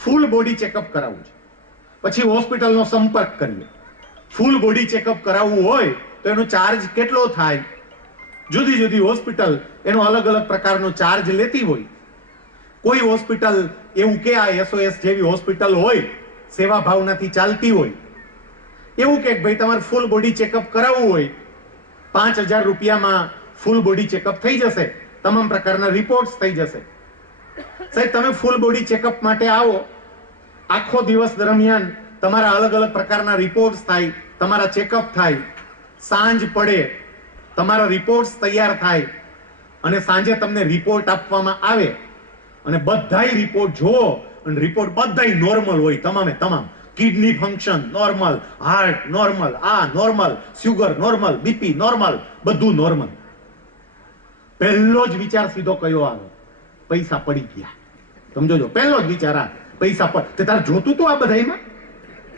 Full body checkup કરાવવું છે, પછી હોસ્પિટલનો સંપર્ક કરીએ. ફૂલ બોડી ચેકઅપ કરાવવું હોય તો એનો ચાર્જ કેટલો થાય? જુદી જુદી હોસ્પિટલ એનો અલગ અલગ પ્રકારનો ચાર્જ લેતી હોય. કોઈ હોસ્પિટલ એવું કે આ એસઓએસ જેવી હોસ્પિટલ હોય, સેવા ભાવનાથી ચાલતી હોય, એવું કે ભાઈ તમારે ફૂલ બોડી ચેકઅપ કરાવવું હોય 5,000 રૂપિયામાં ફૂલ બોડી ચેકઅપ થઈ જશે, તમામ પ્રકારના રિપોર્ટ્સ થઈ જશે. સાહેબ તમે ફૂલ બોડી ચેકઅપ માટે આવો, આખો દિવસ દરમિયાન તમારા અલગ અલગ પ્રકારના રિપોર્ટ્સ થાય, તમારા ચેકઅપ થાય, સાંજ પડે તમારા રિપોર્ટ્સ તૈયાર થાય અને સાંજે તમને રિપોર્ટ આપવામાં આવે અને બધાય રિપોર્ટ જુઓ અને રિપોર્ટ બધાય નોર્મલ હોય, તમામે તમામ. Kidney function normal, heart normal, આ normal, sugar normal, BP normal, બધું નોર્મલ. પહેલો જ વિચાર સીધો કયો આવે? પૈસા પડી ગયા. સમજો છો, પહેલો જ વિચાર આ પૈસા પર. તે તારે જોતું તું આ બધામાં?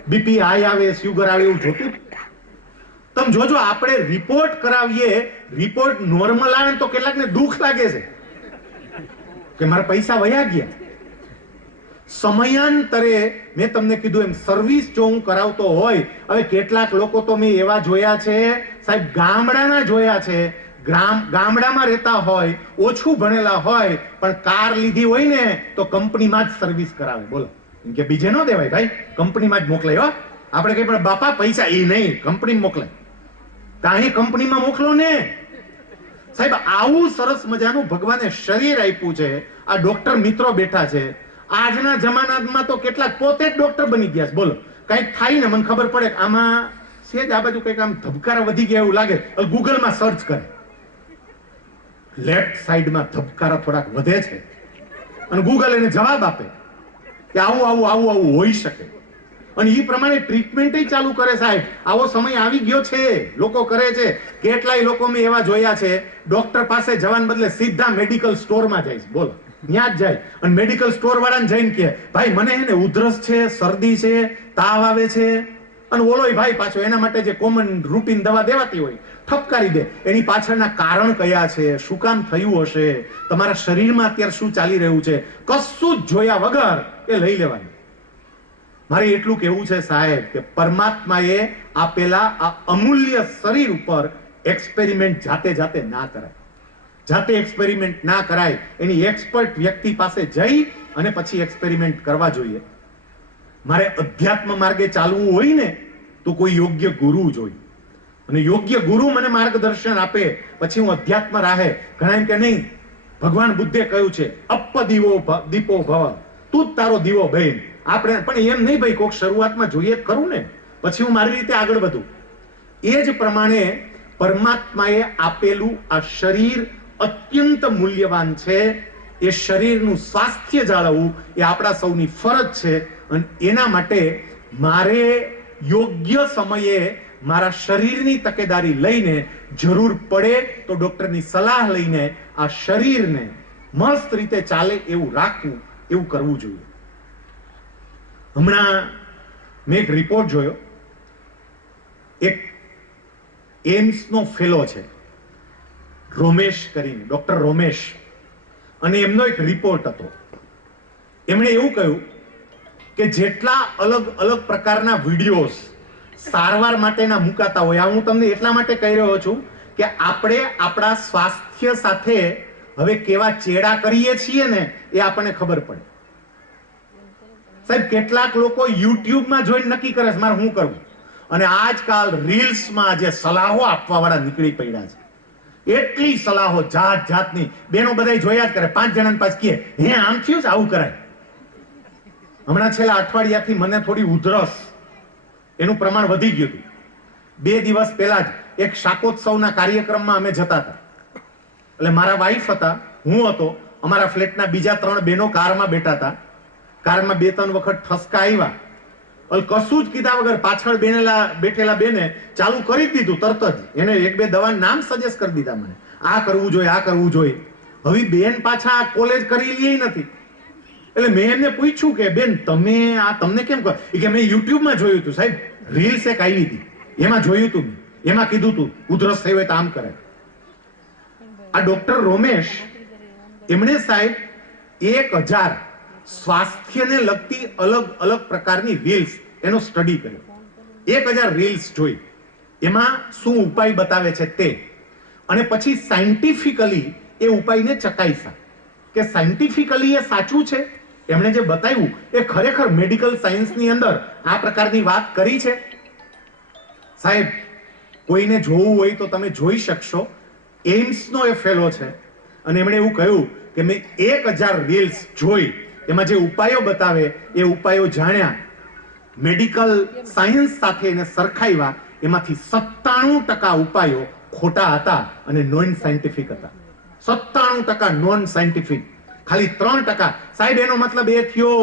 બીપી હાઈ આવે, શુગર આવે એવું જોતું? તમે જોજો, આપણે રિપોર્ટ કરાવીએ, રિપોર્ટ નોર્મલ આવે તો કેટલાકને દુઃખ લાગે છે કે મારા પૈસા વયા ગયા. સમયાંતરે મેં તમને કીધું એમ સર્વિસ જો હું કરાવતો હોય, હવે કેટલાક લોકો તો મેં એવા જોયા છે સાહેબ, ગામડાના જોયા છે, ગામડામાં રહેતા હોય, ઓછું ભણેલા હોય, પણ કાર લીધી હોય ને તો કંપનીમાં જ સર્વિસ કરાવે. બોલો, કે બીજે ન દેવાય ભાઈ, કંપનીમાં જ મોકલાય. હો, આપણે કઈ પણ બાપા પૈસા એ નહીં, કંપની મોકલાય. અહીં કંપનીમાં મોકલો ને સાહેબ. આવું સરસ મજાનું ભગવાને શરીર આપ્યું છે. આ ડોક્ટર મિત્રો બેઠા છે. આજના જમાનામાં તો કેટલાક પોતે જ ડોક્ટર બની ગયા છે. બોલો, કઈક થાય ને મને ખબર પડે આમાં સેજ આ બાજુ કઈક આમ ધબકારા વધી ગયા એવું લાગે, ગૂગલમાં સર્ચ કરે, લેફ્ટ સાઈડમાં ધબકારા થોડાક વધે છે અને ગૂગલ એને જવાબ આપે કે આવું આવું આવું આવું હોઈ શકે અને એ પ્રમાણે ટ્રીટમેન્ટ ચાલુ કરે. સાહેબ આવો સમય આવી ગયો છે, લોકો કરે છે. કેટલાય લોકો મેં એવા જોયા છે, ડોક્ટર પાસે જવાને બદલે સીધા મેડિકલ સ્ટોરમાં જાય છે. બોલો, ત્યાં જ જાય અને મેડિકલ સ્ટોર વાળાને જઈને કે ભાઈ મને એને ઉધરસ છે, શરદી છે, તાવ આવે છે, અને ઓલોય ભાઈ પાછો એના માટે જે કોમન રૂટીન દવા દેવાતી હોય ઠપકારી દે. એની પાછળના કારણ કયા છે, શું કામ થયું હશે, તમારા શરીરમાં અત્યારે શું ચાલી રહ્યું છે, કશું જ જોયા વગર એ લઈ લેવાનું. મારે એટલું કહેવું છે સાહેબ કે પરમાત્માએ આપેલા આ અમૂલ્ય શરીર ઉપર એક્સપેરિમેન્ટ જાતે જાતે ના કરાય. જાતે એક્સપેરિમેન્ટ ના કરાય. એની એક્સપર્ટ વ્યક્તિ પાસે જઈ અને પછી એક્સપેરિમેન્ટ કરવા જોઈએ. મારે અધ્યાત્મ માર્ગે ચાલવું હોય ને તો કોઈ યોગ્ય ગુરુ જોઈએ અને યોગ્ય ગુરુ મને માર્ગદર્શન આપે પછી હું અધ્યાત્મ રાહે. ઘણા એમ કે નહીં, ભગવાન બુદ્ધે કહ્યું છે અપ્પ દીવો દીપો ભવ, તું જ તારો દીવો બહેન. આપણે પણ એમ નહીં ભાઈ, કોઈક શરૂઆતમાં જોઈએ કરું ને પછી હું મારી રીતે આગળ વધું. એ જ પ્રમાણે પરમાત્માએ આપેલું આ શરીર અત્યંત મૂલ્યવાન છે. એ શરીરનું સ્વાસ્થ્ય જાળવવું એ આપણા સૌની ફરજ છે અને એના માટે મારે યોગ્ય સમયે મારા શરીરની તકેદારી લઈને, જરૂર પડે તો ડોક્ટરની સલાહ લઈને આ શરીરને મસ્ત રીતે ચાલે એવું રાખવું, એવું કરવું જોઈએ. હમણાં મેં એક રિપોર્ટ જોયો, એક એમ્સનો ફેલો છે રોમેશ કરીને, ડોક્ટર રોમેશ, અને એમનો એક રિપોર્ટ હતો. એમણે એવું કહ્યું કે જેટલા અલગ અલગ પ્રકારના વિડીયોઝ સારવાર માટેના મુકાતા હોય, આ હું તમને એટલા માટે કહી રહ્યો છું કે આપણે આપણા સ્વાસ્થ્ય સાથે હવે કેવા ચેડા કરીએ છીએ ને એ આપણને ખબર પડે. સાહેબ કેટલાક લોકો યુટ્યુબમાં જોઈને નક્કી કરે છે મારે શું કરવું, અને આજકાલ રીલ્સમાં જે સલાહો આપવા વાળા નીકળી પડ્યા છે, એટલી સલાહો જાત જાતની. બેનો બધા જોયા જ કરે, 5 જણાને પાસ કહે હે આમ થયું છે, આવું કરાય. હમણાં છેલ્લા અઠવાડિયાથી મને થોડી ઉધરસ, એનું પ્રમાણ વધી ગયું હતું. 2 દિવસ પહેલા જ એક શાકોત્સવના કાર્યક્રમમાં અમે જતા હતા. એટલે મારા વાઈફ હતા, હું હતો, અમારા ફ્લેટના બીજા 3 બહેનો કારમાં બેઠા હતા. કારમાં 2-3 વખત ઠસકા આવ્યા. કશું જ કીધા વગર પાછળ બેઠેલા બેને ચાલુ કરી દીધું તરત જ. એને 1-2 દવા નામ સજેસ્ટ કરી દીધા મને, આ કરવું જોઈએ, આ કરવું જોઈએ. હવે બેન પાછા કોલેજ કરી લે નથી. એટલે મેં એમને પૂછ્યું કે બેન તમે આ તમને કેમ કહો? કે મેં યુટ્યુબમાં જોયું હતું સાહેબ, રીલ્સ એક આવી હતી, એમાં જોયું હતું, એમાં કીધું હતું ઉધરસ થઈ હોય તો આમ કરે. આ ડોક્ટર રોમેશ, એમણે સાહેબ 1000 સ્વાસ્થ્યને લગતી અલગ અલગ પ્રકારની રીલ્સ એનો સ્ટડી કર્યો. 1000 રીલ્સ જોઈ, એમાં શું ઉપાય બતાવે છે તે, અને પછી સાયન્ટિફિકલી એ ઉપાયને ચકાસ્યા કે સાયન્ટિફિકલી એ સાચું છે, એમણે જે બતાવ્યું એ ખરેખર મેડિકલ સાયન્સની અંદર આ પ્રકારની વાત કરી છે. સાહેબ, કોઈને જોવું હોય તો તમે જોઈ શકશો. એમ્સનો એ ફેલો છે અને એમણે એવું કહ્યું કે મેં 1000 રીલ્સ જોઈ, એમાં જે ઉપાયો બતાવે એ ઉપાયો જાણ્યા, મેડિકલ સાયન્સ સાથે એને સરખાવ્યા, એમાંથી 97% ઉપાયો ખોટા હતા અને નોન સાયન્ટિફિક હતા. 97% નોન સાયન્ટિફિક, ખાલી 3%. સાહેબ, એનો મતલબ એ થયો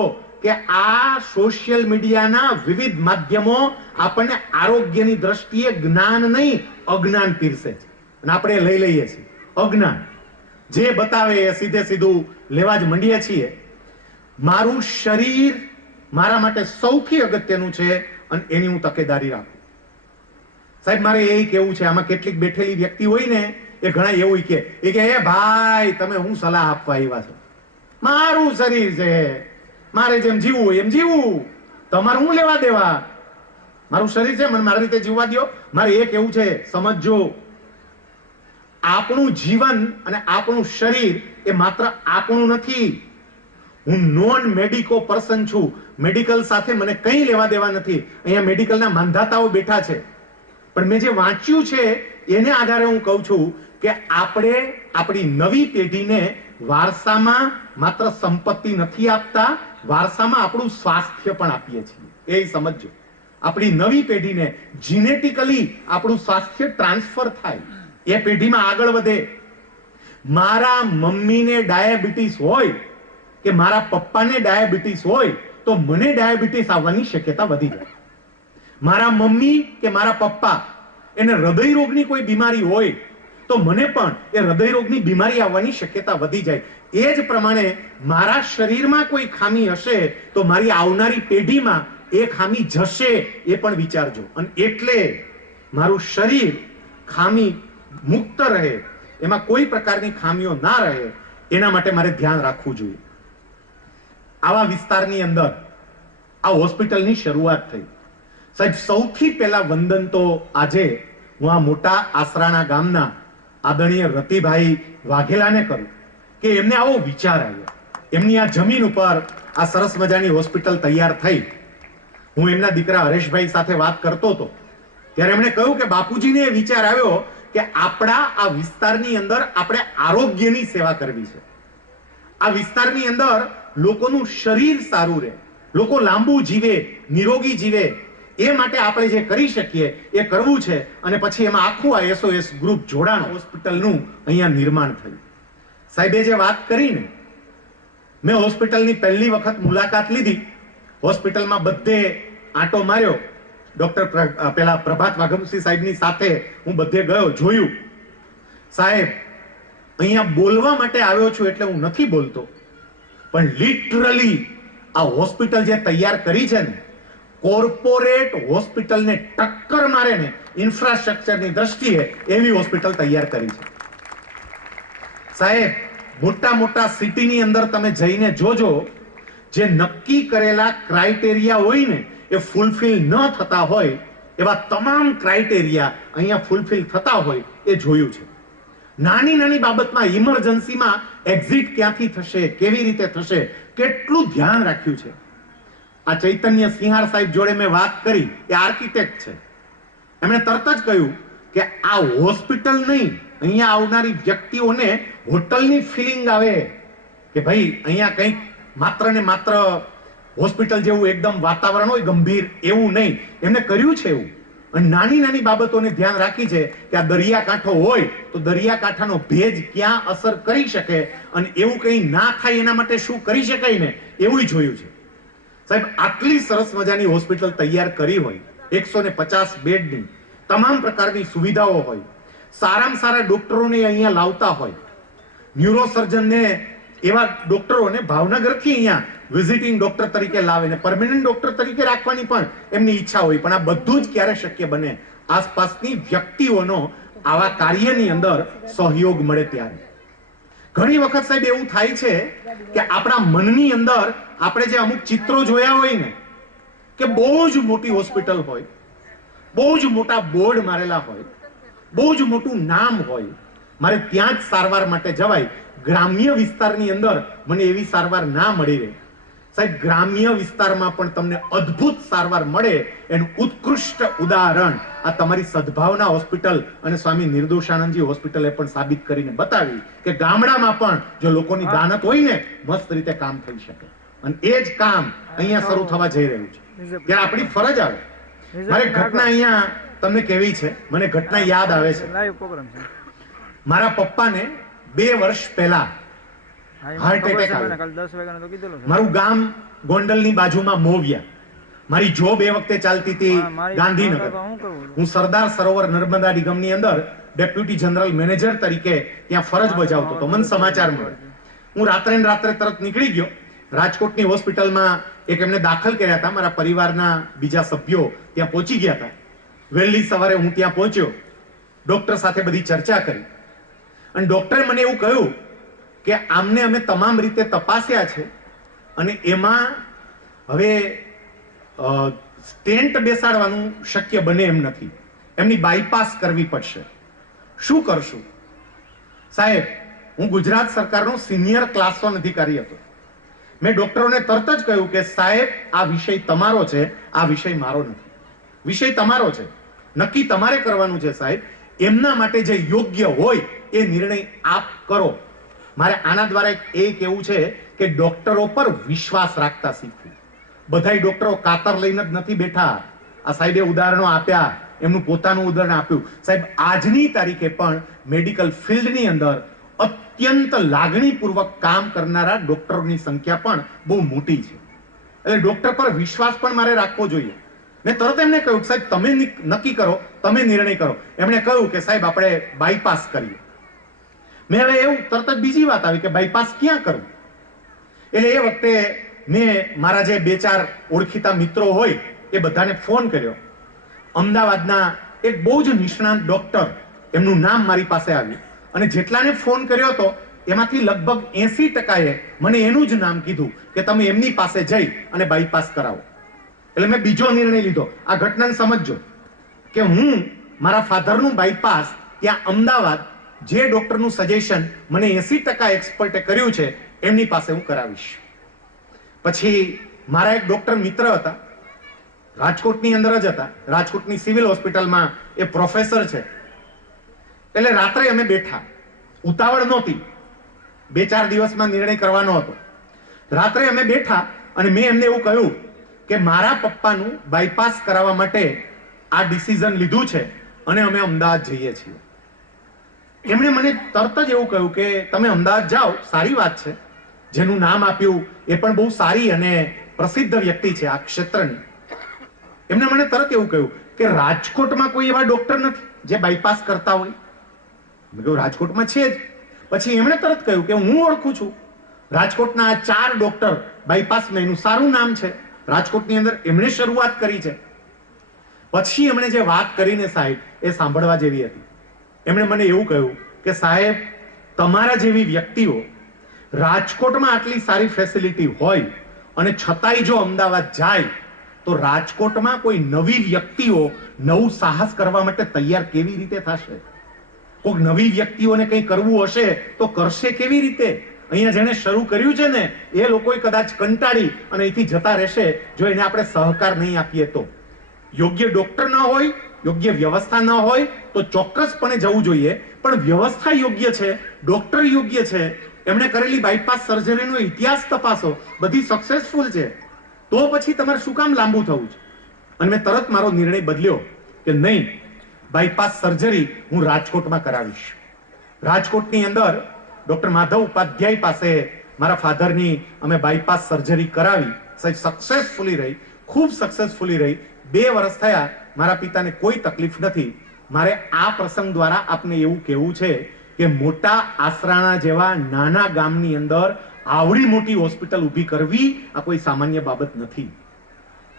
કે આ સોશિયલ મીડિયાના વિવિધ માધ્યમો આપણને આરોગ્યની દ્રષ્ટિએ જ્ઞાન નહીં અજ્ઞાન પીરસે છે, અને આપણે લઈ લઈએ છીએ અજ્ઞાન. જે બતાવે એ સીધે સીધું લેવા જ માંડીએ છીએ. મારું શરીર મારા માટે સૌથી અગત્યનું છે અને એની હું તકેદારી રાખું. સાહેબ, મારે એ કેવું છે, આમાં કેટલીક બેઠેલી વ્યક્તિ હોય ને એ ઘણા એવું કે એ ભાઈ તમે હું સલાહ આપવા આવ્યા છો, મારું શરીર છે, મારે જેમ જીવવું હોય એમ જીવવું, તમારે હું લેવા દેવા, મારું શરીર છે, મને મારી રીતે જીવવા દો. મારે એ કેવું છે, સમજો, આપણું જીવન અને આપણું શરીર એ માત્ર આપણું નથી. હું નોન મેડિકો પર્સન છું, મેડિકલ સાથે મને કંઈ લેવા દેવા નથી. અહીંયા મેડિકલના માંધાતાઓ બેઠા છે, પણ મેં જે વાંચ્યું છે એને આધારે હું કહું છું કે આપણે આપણી નવી પેઢીને વારસામાં માત્ર સંપત્તિ નથી આપતા, વારસામાં આપણું સ્વાસ્થ્ય પણ આપીએ છીએ. એ સમજો, આપણી નવી પેઢીને જીનેટિકલી આપણું સ્વાસ્થ્ય ટ્રાન્સફર થાય, એ પેઢીમાં આગળ વધે. મારા મમ્મીને ડાયાબિટીસ હોય કે મારા પપ્પાને ડાયાબિટીસ હોય તો મને ડાયાબિટીસ આવવાની શક્યતા વધી જાય. મારા મમ્મી કે મારા પપ્પા એને હૃદય રોગની કોઈ બીમારી હોય તો મને પણ એ હૃદય રોગની બીમારી આવવાની શક્યતા વધી જાય. એ જ પ્રમાણે મારા શરીરમાં કોઈ ખામી હશે તો મારી આવનારી પેઢીમાં એ ખામી જશે, એ પણ વિચારજો. અને એટલે મારું શરીર ખામી મુક્ત રહે, એમાં કોઈ પ્રકારની ખામીઓ ના રહે, એના માટે મારે ધ્યાન રાખવું જોઈએ. આવા વિસ્તારની અંદર આ હોસ્પિટલની શરૂઆત થઈ. સાહેબ, સૌથી પહેલા વંદન તો આજે હું આ મોટા આસરાણા ગામના આદરણીય રતિભાઈ વાઘેલાને કરું કે એમને આવો વિચાર આવ્યો. એમની આ જમીન ઉપર આ સરસ મજાની હોસ્પિટલ તૈયાર થઈ. હું એમના દીકરા હરેશભાઈ સાથે વાત કરતો હતો ત્યારે એમણે કહ્યું કે બાપુજીને એ વિચાર આવ્યો કે આપણા આ વિસ્તારની અંદર આપણે આરોગ્યની સેવા કરવી છે. આ વિસ્તારની અંદર લોકોનું શરીર સારું રહે, લોકો લાંબુ જીવે, નિરોગી જીવે, એ માટે આપણે જે કરી શકીએ એ કરવું છે. અને પછી એમાં આખું આ SOS ગ્રુપ જોડાણ હોસ્પિટલનું અહીંયા નિર્માણ થયું. સાહેબે જે વાત કરીને, મેં હોસ્પિટલની પહેલી વખત મુલાકાત લીધી, હોસ્પિટલમાં બધે આંટો માર્યો, ડોક્ટર પેલા પ્રભાત વાઘમસિંહ સાહેબની સાથે હું બધે ગયો, જોયું. સાહેબ, અહીંયા બોલવા માટે આવ્યો છું એટલે હું નથી બોલતો, પણ લિટરલી આ હોસ્પિટલ જે તૈયાર કરી છે ને, કોર્પોરેટ હોસ્પિટલને ટક્કર મારે ને ઇન્ફ્રાસ્ટ્રક્ચરની દ્રષ્ટિએ એવી હોસ્પિટલ તૈયાર કરી છે. સાહેબ, મોટા મોટા સિટીની અંદર તમે જઈને જોજો, જે નક્કી કરેલા ક્રાઇટેરિયા હોય ને એ ફૂલફિલ ન થતા હોય, એવા તમામ ક્રાઇટેરિયા અહીંયા ફૂલફિલ થતા હોય એ જોયું છે. નાની નાની બાબતમાં, ઇમરજન્સીમાં એક્ઝિટ ક્યાંથી થશે, કેવી રીતે થશે, કેટલું ધ્યાન રાખ્યું છે. આ ચૈતન્ય સિંહાર સાહેબ જોડે મેં વાત કરી, એ આર્કિટેક્ટ છે. એમણે તરત જ કહ્યું કે આ હોસ્પિટલ નહીં, અહીંયા આવનારી વ્યક્તિઓને હોટલની ફિલિંગ આવે કે ભાઈ અહીંયા કંઈક માત્ર ને માત્ર હોસ્પિટલ જેવું એકદમ વાતાવરણ હોય ગંભીર, એવું નહીં. એમને કર્યું છે એવું. અને નાની નાની બાબતોને ધ્યાન રાખી છે કે આ દરિયાકાંઠો હોય તો દરિયાકાંઠાનો ભેજ ક્યાં અસર કરી શકે અને એવું કંઈ ના થાય એના માટે શું કરી શકાય ને, એવું જોયું છે. સાહેબ, આટલી સરસ મજાની હોસ્પિટલ તૈયાર કરી હોય, 150 બેડની તમામ પ્રકારની સુવિધાઓ હોય, સારામાં સારા ડોક્ટરોને અહીંયા લાવતા હોય, ન્યુરોસર્જનને એવા ડોક્ટરોને ભાવનગરથી અહીંયા વિઝિટિંગ ડોક્ટર તરીકે લાવે ને પરમેનન્ટ ડોક્ટર તરીકે રાખવાની પણ એમની ઈચ્છા હોય. પણ આ બધું જ ક્યારે શક્ય બને? આસપાસની વ્યક્તિઓનો આવા કાર્યની અંદર સહયોગ મળે ત્યારે. ઘણી વખત સાહેબ એવું થાય છે કે આપણા મનની અંદર આપણે જે અમુક ચિત્રો જોયા હોય ને, કે બહુ જ મોટી હોસ્પિટલ હોય, બહુ જ મોટા બોર્ડ મારેલા હોય, બહુ જ મોટું નામ હોય, મારે ત્યાં જ સારવાર માટે જવાય, ગ્રામ્ય વિસ્તારની અંદર મને એવી સારવાર ના મળી રહે. સાહેબ, ગ્રામ્ય વિસ્તારમાં પણ તમને અદ્ભુત સારવાર મળે એનું ઉત્કૃષ્ટ ઉદાહરણ આ તમારી સદભાવના હોસ્પિટલ અને સ્વામી નિર્દોષાનંદજી હોસ્પિટલે પણ સાબિત કરીને બતાવી કે ગામડામાં પણ જો લોકોની દાનત હોય ને, મસ્ત રીતે કામ થઈ શકે. અને એ જ કામ અહીંયા શરૂ થવા જઈ રહ્યું છે. ત્યારે આપણી ફરજ આવે. મારે ઘટના અહીંયા તમને કેવી છે, મને ઘટના યાદ આવે છે. મારા પપ્પાને 2 વર્ષ પહેલા હાર્ટ એટેક આવ્યો. મારું ગામ ગોંડલની બાજુમાં મોવિયા. મારી જોબ એ વખતે ચાલતી હતી ગાંધીનગર. હું સરદાર સરોવર નર્મદા નિગમની અંદર ડેપ્યુટી જનરલ મેનેજર તરીકે ત્યાં ફરજ બજાવતો હતો. મને સમાચાર મળ્યા. હું રાત્રે તરત નીકળી ગયો. રાજકોટની હોસ્પિટલમાં એક એમને દાખલ કર્યા હતા. મારા પરિવારના બીજા સભ્યો ત્યાં પહોંચી ગયા હતા. વહેલી સવારે હું ત્યાં પહોંચ્યો. ડોક્ટર સાથે બધી ચર્ચા કરી અને ડોક્ટરે મને એવું કહ્યું કે આમને અમે તમામ રીતે તપાસ્યા છે અને એમાં હવે સ્ટેન્ટ બેસાડવાનું શક્ય બને એમ નથી. એમની બાયપાસ કરવી પડશે. શું કરશું? સાહેબ, હું ગુજરાત સરકારનો સિનિયર ક્લાસ 1 અધિકારી હતો. મેં ડોક્ટરોને તરત જ કહ્યું કે સાહેબ, આ વિષય તમારો છે, આ વિષય મારો નથી. વિષય તમારો છે, નક્કી તમારે કરવાનું છે સાહેબ. એમના માટે જે યોગ્ય હોય એ નિર્ણય આપ કરો. મારે આના દ્વારા એ કહેવું છે કે ડોક્ટરો પર વિશ્વાસ રાખતા શીખવું. બધાય ડોક્ટરો કાતર લઈને જ નથી બેઠા. આ સાહેબે ઉદાહરણો આપ્યા, એમનું પોતાનું ઉદાહરણ આપ્યું. સાહેબ, આજની તારીખે પણ મેડિકલ ફિલ્ડની અંદર અત્યંત લાગણીપૂર્વક કામ કરનારા ડોક્ટરોની સંખ્યા પણ બહુ મોટી છે. એટલે ડોક્ટર પર વિશ્વાસ પણ મારે રાખવો જોઈએ. મેં તરત એમને કહ્યું સાહેબ, તમે નક્કી કરો, તમે નિર્ણય કરો. એમણે કહ્યું કે સાહેબ, આપણે બાયપાસ કરીએ. મેં હવે એવું તરત જ બીજી વાત આવી કે બાયપાસ ક્યાં કરવું. એટલે એ વખતે મેં મારા જે 2-4 ઓળખીતા મિત્રો હોય એ બધાને ફોન કર્યો. અમદાવાદના એક બહુ જ નિષ્ણાંત ડોક્ટર, એમનું નામ મારી પાસે આવ્યું અને જેટલાને ફોન કર્યો હતો એમાંથી લગભગ 80%એ મને એનું જ નામ કીધું કે તમે એમની પાસે જઈ અને બાયપાસ કરાવો. એટલે મેં બીજો નિર્ણય લીધો. આ ઘટનાને સમજજો કે હું મારા ફાધરનું બાયપાસ ત્યાં અમદાવાદ જે ડોક્ટરનું સજેશન મને 80% એક્સપર્ટે કર્યું છે એમની પાસે હું કરાવીશ. પછી મારા એક ડોક્ટર મિત્ર હતા, રાજકોટની અંદર જ હતા, રાજકોટની સિવિલ હોસ્પિટલમાં એ પ્રોફેસર છે. એટલે રાત્રે અમે બેઠા, ઉતાવળ નહોતી, 2-4 દિવસમાં નિર્ણય કરવાનો હતો. રાત્રે અમે બેઠા અને મેં એમને એવું કહ્યું કે મારા પપ્પાનું બાયપાસ કરાવવા માટે આ ડિસિઝન લીધું છે અને અમે અમદાવાદ જઈએ છીએ. એમણે મને તરત જ એવું કહ્યું કે તમે અમદાવાદ જાઓ, સારી વાત છે. જેનું નામ આપ્યું એ પણ બહુ સારી અને પ્રસિદ્ધ વ્યક્તિ છે આ ક્ષેત્રની. એમને મને તરત એવું કહ્યું કે રાજકોટમાં કોઈ એવા ડોક્ટર નથી જે બાયપાસ કરતા હોય. મેં કહ્યું રાજકોટમાં છે જ. પછી એમણે તરત કહ્યું કે હું ઓળખું છું રાજકોટના 4 ડોક્ટર બાયપાસમાં, એનું સારું નામ છે રાજકોટની અંદર, એમણે શરૂઆત કરી છે. પછી એમણે જે વાત કરીને સાહેબ એ સાંભળવા જેવી હતી. એમણે મને એવું કહ્યું કે સાહેબ, તમારા જેવી વ્યક્તિઓ રાજકોટમાં આટલી સારી ફેસિલિટી હોય અને છતાંય જો અમદાવાદ જાય તો રાજકોટમાં કોઈ નવી વ્યક્તિઓ નવું સાહસ કરવા માટે તૈયાર કેવી રીતે થશે? કોઈ નવી વ્યક્તિઓને કંઈ કરવું હશે તો કરશે કેવી રીતે? અહીંયા જેને શરૂ કર્યું છે ને એ લોકોએ કદાચ કંટાળી અને અહીંથી જતા રહેશે જો એને આપણે સહકાર નહીં આપીએ તો. યોગ્ય ડોક્ટર ન હોય, યોગ્ય વ્યવસ્થા ન હોય તો ચોક્કસપણે જવું જોઈએ. પણ વ્યવસ્થા યોગ્ય છે, ડોક્ટર યોગ્ય છે, એમણે કરેલી બાયપાસ સર્જરીનો ઇતિહાસ તપાસો, બધી સક્સેસફુલ છે, તો પછી તમારે શું કામ લાંબુ થવું છે? અને મેં તરત મારો નિર્ણય બદલ્યો કે નહીં, બાયપાસ સર્જરી હું રાજકોટમાં કરાવીશ. રાજકોટની અંદર ડોક્ટર માધવ ઉપાધ્યાય પાસે મારા ફાધરની અમે બાયપાસ સર્જરી કરાવી. સાહેબ, સક્સેસફુલી રહી, ખૂબ સક્સેસફુલી રહી. 2 વર્ષ થયા, મારા પિતાને કોઈ તકલીફ નથી. મારે આ પ્રસંગ દ્વારા આપને એવું કહેવું છે કે મોટા આસરાણા જેવા નાના ગામની અંદર આવડી મોટી હોસ્પિટલ ઊભી કરવી આ કોઈ સામાન્ય બાબત નથી.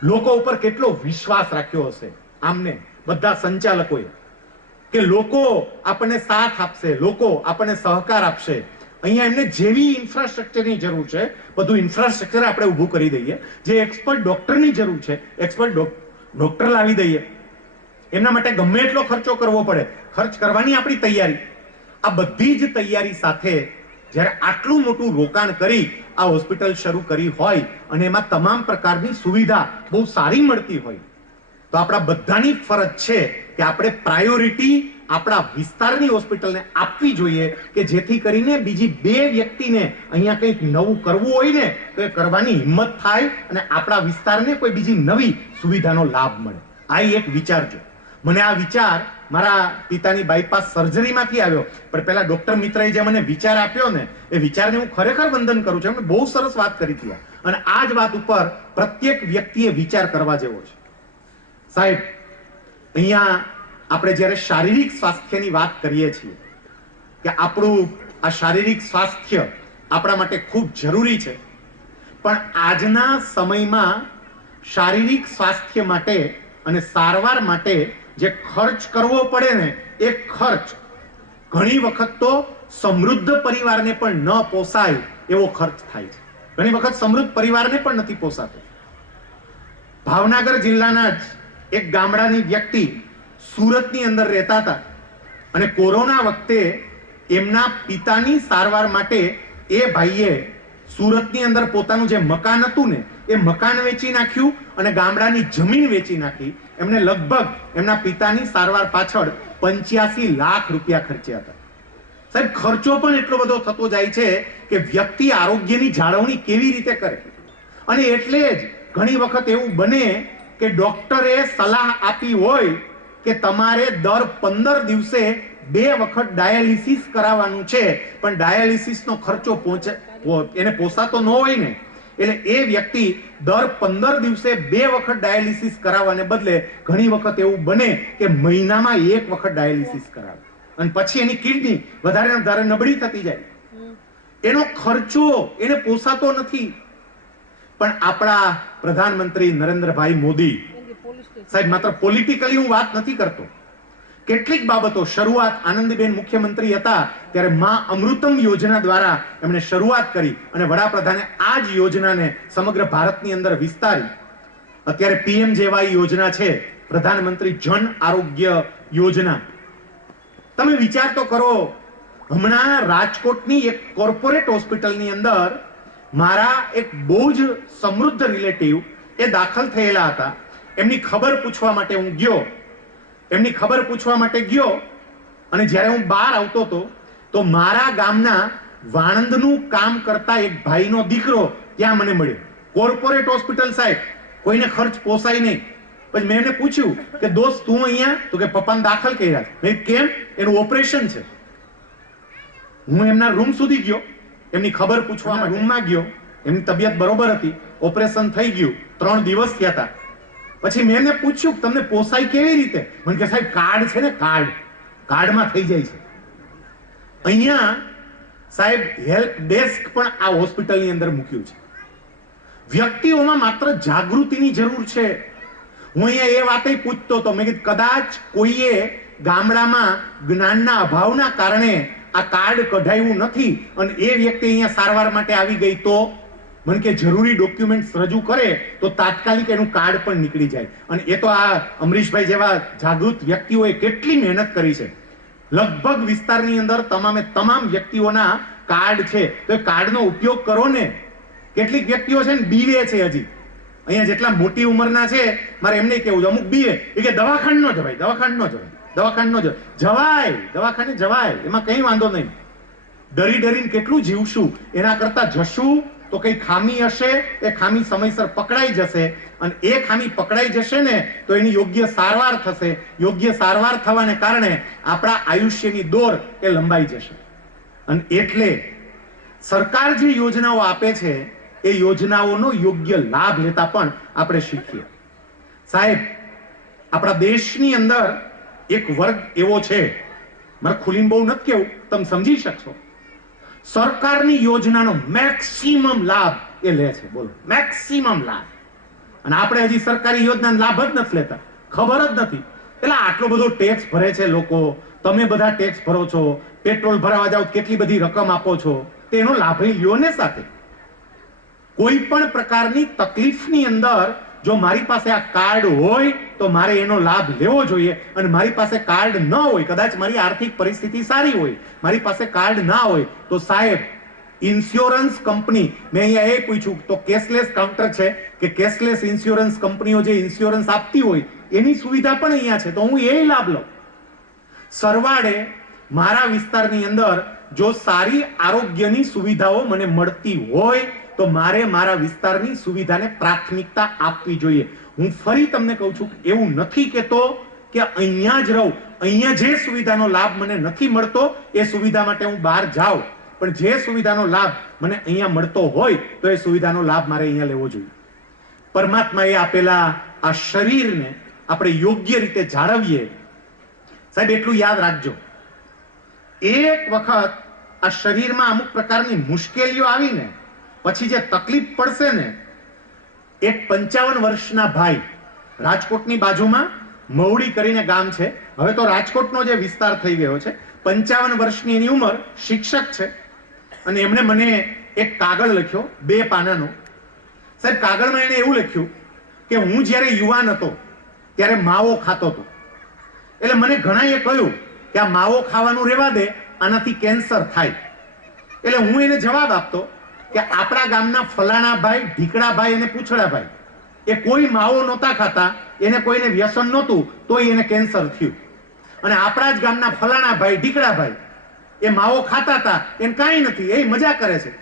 લોકો ઉપર કેટલો વિશ્વાસ રાખ્યો હશે આમને બધા સંચાલકોએ કે લોકો આપણને સાથ આપશે, લોકો આપણને સહકાર આપશે. અહીંયા એમને જેવી ઇન્ફ્રાસ્ટ્રક્ચરની જરૂર છે બધું ઇન્ફ્રાસ્ટ્રક્ચર આપણે ઊભું કરી દઈએ. જે એક્સપર્ટ ડોક્ટરની જરૂર છે એક્સપર્ટ ડોક્ટર લાવી દઈએ. એમના માટે ગમે એટલો ખર્ચો કરવો પડે, ખર્ચ કરવાની આપણી તૈયારી. આ બધી જ તૈયારી સાથે જ્યારે આટલું મોટું રોકાણ કરી આ હોસ્પિટલ શરૂ કરી હોય અને એમાં તમામ પ્રકારની સુવિધા બહુ સારી મળતી હોય તો આપણા બધાની ફરજ છે કે આપણે પ્રાયોરિટી આપણા વિસ્તારની હોસ્પિટલને આપવી જોઈએ કે જેથી કરીને બીજી બે વ્યક્તિને અહીંયા કંઈક નવું કરવું હોય ને તો એ કરવાની હિંમત થાય અને આપણા વિસ્તારને કોઈ બીજી નવી સુવિધાનો લાભ મળે. આ એક વિચારજો. મને આ વિચાર મારા પિતાની બાયપાસ સર્જરીમાંથી આવ્યો, પણ પેલા ડોક્ટર મિત્રએ જે મને વિચાર આપ્યો ને એ વિચારને હું ખરેખર વંદન કરું છું. એમણે બહુ સરસ વાત કરી હતી અને આ જ વાત ઉપર પ્રત્યેક વ્યક્તિએ વિચાર કરવા જેવો છે. સાહેબ, અહીંયા આપણે જ્યારે શારીરિક સ્વાસ્થ્યની વાત કરીએ છીએ કે આપણું આ શારીરિક સ્વાસ્થ્ય આપણા માટે ખૂબ જરૂરી છે, પણ આજના સમયમાં શારીરિક સ્વાસ્થ્ય માટે અને સારવાર માટે જે ખર્ચ કરવો પડે ને એ ખર્ચ ઘણી વખત તો સમૃદ્ધ પરિવારને પણ ન પોસાય એવો ખર્ચ થાય છે. ઘણી વખત સમૃદ્ધ પરિવારને પણ નથી પોસાતો. ભાવનગર જિલ્લાના જ એક ગામડાની વ્યક્તિ સુરતની અંદર રહેતા હતા અને કોરોના વખતે એમના પિતાની સારવાર માટે એ ભાઈએ સુરતની અંદર પોતાનું જે મકાન હતું ને એ મકાન વેચી નાખ્યું અને ગામડાની જમીન વેચી નાખી. એમને લગભગ એમના પિતાની સારવાર પાછળ 85 લાખ રૂપિયા ખર્ચ્યા હતા. સાહેબ, ખર્ચો પણ એટલો બધો થતો જાય છે કે વ્યક્તિ આરોગ્યની જાળવણી કેવી રીતે કરે. અને એટલે જ ઘણી વખત એવું બને કે ડોક્ટરે સલાહ આપી હોય કે તમારે દર 15 દિવસે 2 વખત ડાયાલિસિસ કરાવવાનું છે, પણ ડાયાલિસિસનો ખર્ચો એને પોસાતો ન હોય ને એટલે એ વ્યક્તિ દર 15 દિવસે 2 વખત ડાયાલિસિસ કરાવવાને બદલે ઘણી વખત એવું બને કે મહિનામાં 1 વખત ડાયાલિસિસ કરાવે અને પછી એની કિડની વધારે ને વધારે નબળી થતી જાય. એનો ખર્ચો એને પોસાતો નથી. પણ આપણા પ્રધાનમંત્રી નરેન્દ્રભાઈ મોદી સાહેબ, માત્ર પોલિટિકલી હું વાત નથી કરતો, કેટલીક બાબતો શરૂઆત આનંદીબેન મુખ્યમંત્રી હતા ત્યારે માં અમૃતમ યોજના દ્વારા એમણે શરૂઆત કરી અને વડાપ્રધાને આ જ યોજનાને સમગ્ર ભારતની અંદર વિસ્તારી. અત્યારે PMJY યોજના છે, પ્રધાનમંત્રી જન આરોગ્ય યોજના. તમે વિચાર તો કરો, હમણાં રાજકોટની એક કોર્પોરેટ હોસ્પિટલની અંદર મારા એક બહુ જ સમૃદ્ધ રિલેટિવ એ દાખલ થયેલા હતા. એમની ખબર પૂછવા માટે હું ગયો. અને જ્યારે હું બહાર આવતો હતો તો મારા ગામના વાણંદનું કામ કરતા એક ભાઈનો દીકરો ત્યાં મને મળ્યો. કોર્પોરેટ હોસ્પિટલ સાહેબ, કોઈને ખર્ચ પોસાય નહીં. પછી મેં એને પૂછ્યું કે દોસ્ત તું અહીંયા? તો કે પપ્પાને દાખલ કર્યા. મેં કેમ? એનું ઓપરેશન છે. હું એમના રૂમ સુધી ગયો, એમની ખબર પૂછવા રૂમમાં ગયો. એમની તબિયત બરોબર હતી, ઓપરેશન થઈ ગયું, 3 દિવસ થયા હતા. પછી મેં એમને પૂછ્યું તમને પોસાય કેવી રીતે? મને કે સાહેબ કાર્ડ છે ને, કાર્ડમાં થઈ જાય છે. અહીંયા સાહેબ હેલ્પ ડેસ્ક પણ આ હોસ્પિટલની અંદર મૂક્યું છે. વ્યક્તિઓમાં માત્ર જાગૃતિની જરૂર છે. હું અહીંયા એ વાતે પૂછતો હતો, મેં કીધું કદાચ કોઈએ ગામડામાં જ્ઞાનના અભાવના કારણે આ કાર્ડ કઢાવ્યું નથી અને એ વ્યક્તિ અહીંયા સારવાર માટે આવી ગઈ તો મને કે જરૂરી ડોક્યુમેન્ટ્સ રજૂ કરે તો તાત્કાલિક એનું કાર્ડ પણ નીકળી જાય. અને એ તો આ અમરીશભાઈ જેવા જાગૃત વ્યક્તિઓએ કેટલી મહેનત કરી છે. લગભગ વિસ્તારની અંદર તમામ વ્યક્તિઓના કાર્ડ છે, તો એ કાર્ડનો ઉપયોગ કરો ને. કેટલીક વ્યક્તિઓ છે ને બીવે છે હજી. અહીંયા જેટલા મોટી ઉંમરના છે મારે એમને કેવું છે, અમુક બીવે એ કે દવાખાને ન જવાય, દવાખાને જવાય, એમાં કઈ વાંધો નહીં. ડરીને કેટલું જીવશું, એના કરતા જશું તો કઈ ખામી હશે, એ ખામી સમયસર પકડાઈ જશે અને એ ખામી પકડાઈ જશે ને તો એની યોગ્ય સારવાર થશે. યોગ્ય સારવાર થવાને કારણે આપણા આયુષ્યની દોર એ લંબાઈ જશે. અને એટલે સરકાર જે યોજનાઓ આપે છે એ યોજનાઓનો યોગ્ય લાભ લેતા પણ આપણે શીખીએ. સાહેબ, આપણા દેશની અંદર એક વર્ગ એવો છે, મારે ખુલીને બહુ નથી કેવું, તમે સમજી શકશો, સરકારની યોજનાનો મેક્સિમમ લાભ એ લે છે. બોલો, મેક્સિમમ લાભ. અને આપણે હજી સરકારી યોજનાનો લાભ જ નથી લેતા, ખબર જ નથી. એટલે આટલો બધો ટેક્સ ભરે છે લોકો, તમે બધા ટેક્સ ભરો છો, પેટ્રોલ ભરાવા જાઓ કેટલી બધી રકમ આપો છો, તેનો લાભ લ્યો ને સાથે. કોઈ પણ પ્રકારની તકલીફની અંદર જો મારી પાસે આ કાર્ડ હોય તો મારે એનો લાભ લેવો જોઈએ, અને મારી પાસે કાર્ડ ન હોય, કદાચ મારી આર્થિક પરિસ્થિતિ સારી હોય, મારી પાસે કાર્ડ ના હોય તો સાહેબ ઇન્સ્યોરન્સ કંપની, મેં અહીંયા એ પૂછ્યું તો કેશલેસ કાઉન્ટર છે કે કેશલેસ ઇન્સ્યોરન્સ કંપનીઓ જે ઇન્સ્યોરન્સ આપતી હોય એની સુવિધા પણ અહીંયા છે, તો હું એ લાભ લઉં. સરવાળે મારા વિસ્તારની અંદર જો સારી આરોગ્યની સુવિધાઓ મને મળતી હોય તો મારે મારા વિસ્તારની સુવિધાને પ્રાથમિકતા આપવી જોઈએ. હું ફરી તમને કહું છું, એવું નથી કહેતો કે અહીંયા જ રહું, અહીંયા જે સુવિધાનો લાભ મને નથી મળતો એ સુવિધા માટે હું બહાર જાઉં, પણ જે સુવિધાનો લાભ મને અહીંયા મળતો હોય તો એ સુવિધાનો લાભ મારે અહીંયા લેવો જોઈએ. પરમાત્માએ આપેલા આ શરીરને આપણે યોગ્ય રીતે જાળવીએ. સાહેબ એટલું યાદ રાખજો, એક વખત આ શરીરમાં અમુક પ્રકારની મુશ્કેલીઓ આવીને પછી જે તકલીફ પડશે ને, એક 55 વર્ષના ભાઈ, રાજકોટની બાજુમાં મવડી કરીને ગામ છે, હવે તો રાજકોટનો જે વિસ્તાર થઈ ગયો છે, 55 વર્ષની એની ઉંમર, શિક્ષક છે, અને એમણે મને એક કાગળ લખ્યો 2 પાનાનો. સાહેબ કાગળમાં એને એવું લખ્યું કે હું જ્યારે યુવાન હતો ત્યારે માવો ખાતો હતો, એટલે મને ઘણાએ કહ્યું કે આ માવો ખાવાનું રહેવા દે, આનાથી કેન્સર થાય. એટલે હું એને જવાબ આપતો કે આપણા ગામના ફલાણા ભાઈ, ઢીકડા ભાઈ અને પૂછડા ભાઈ, એ કોઈ માવો નહોતા ખાતા, એને કોઈને વ્યસન નહોતું, તોય એને કેન્સર થયું. અને આપણા જ ગામના ફલાણા ભાઈ, ઢીકડા ભાઈ, એ માવો ખાતા હતા, એને કાંઈ નથી, એ મજા કરે છે.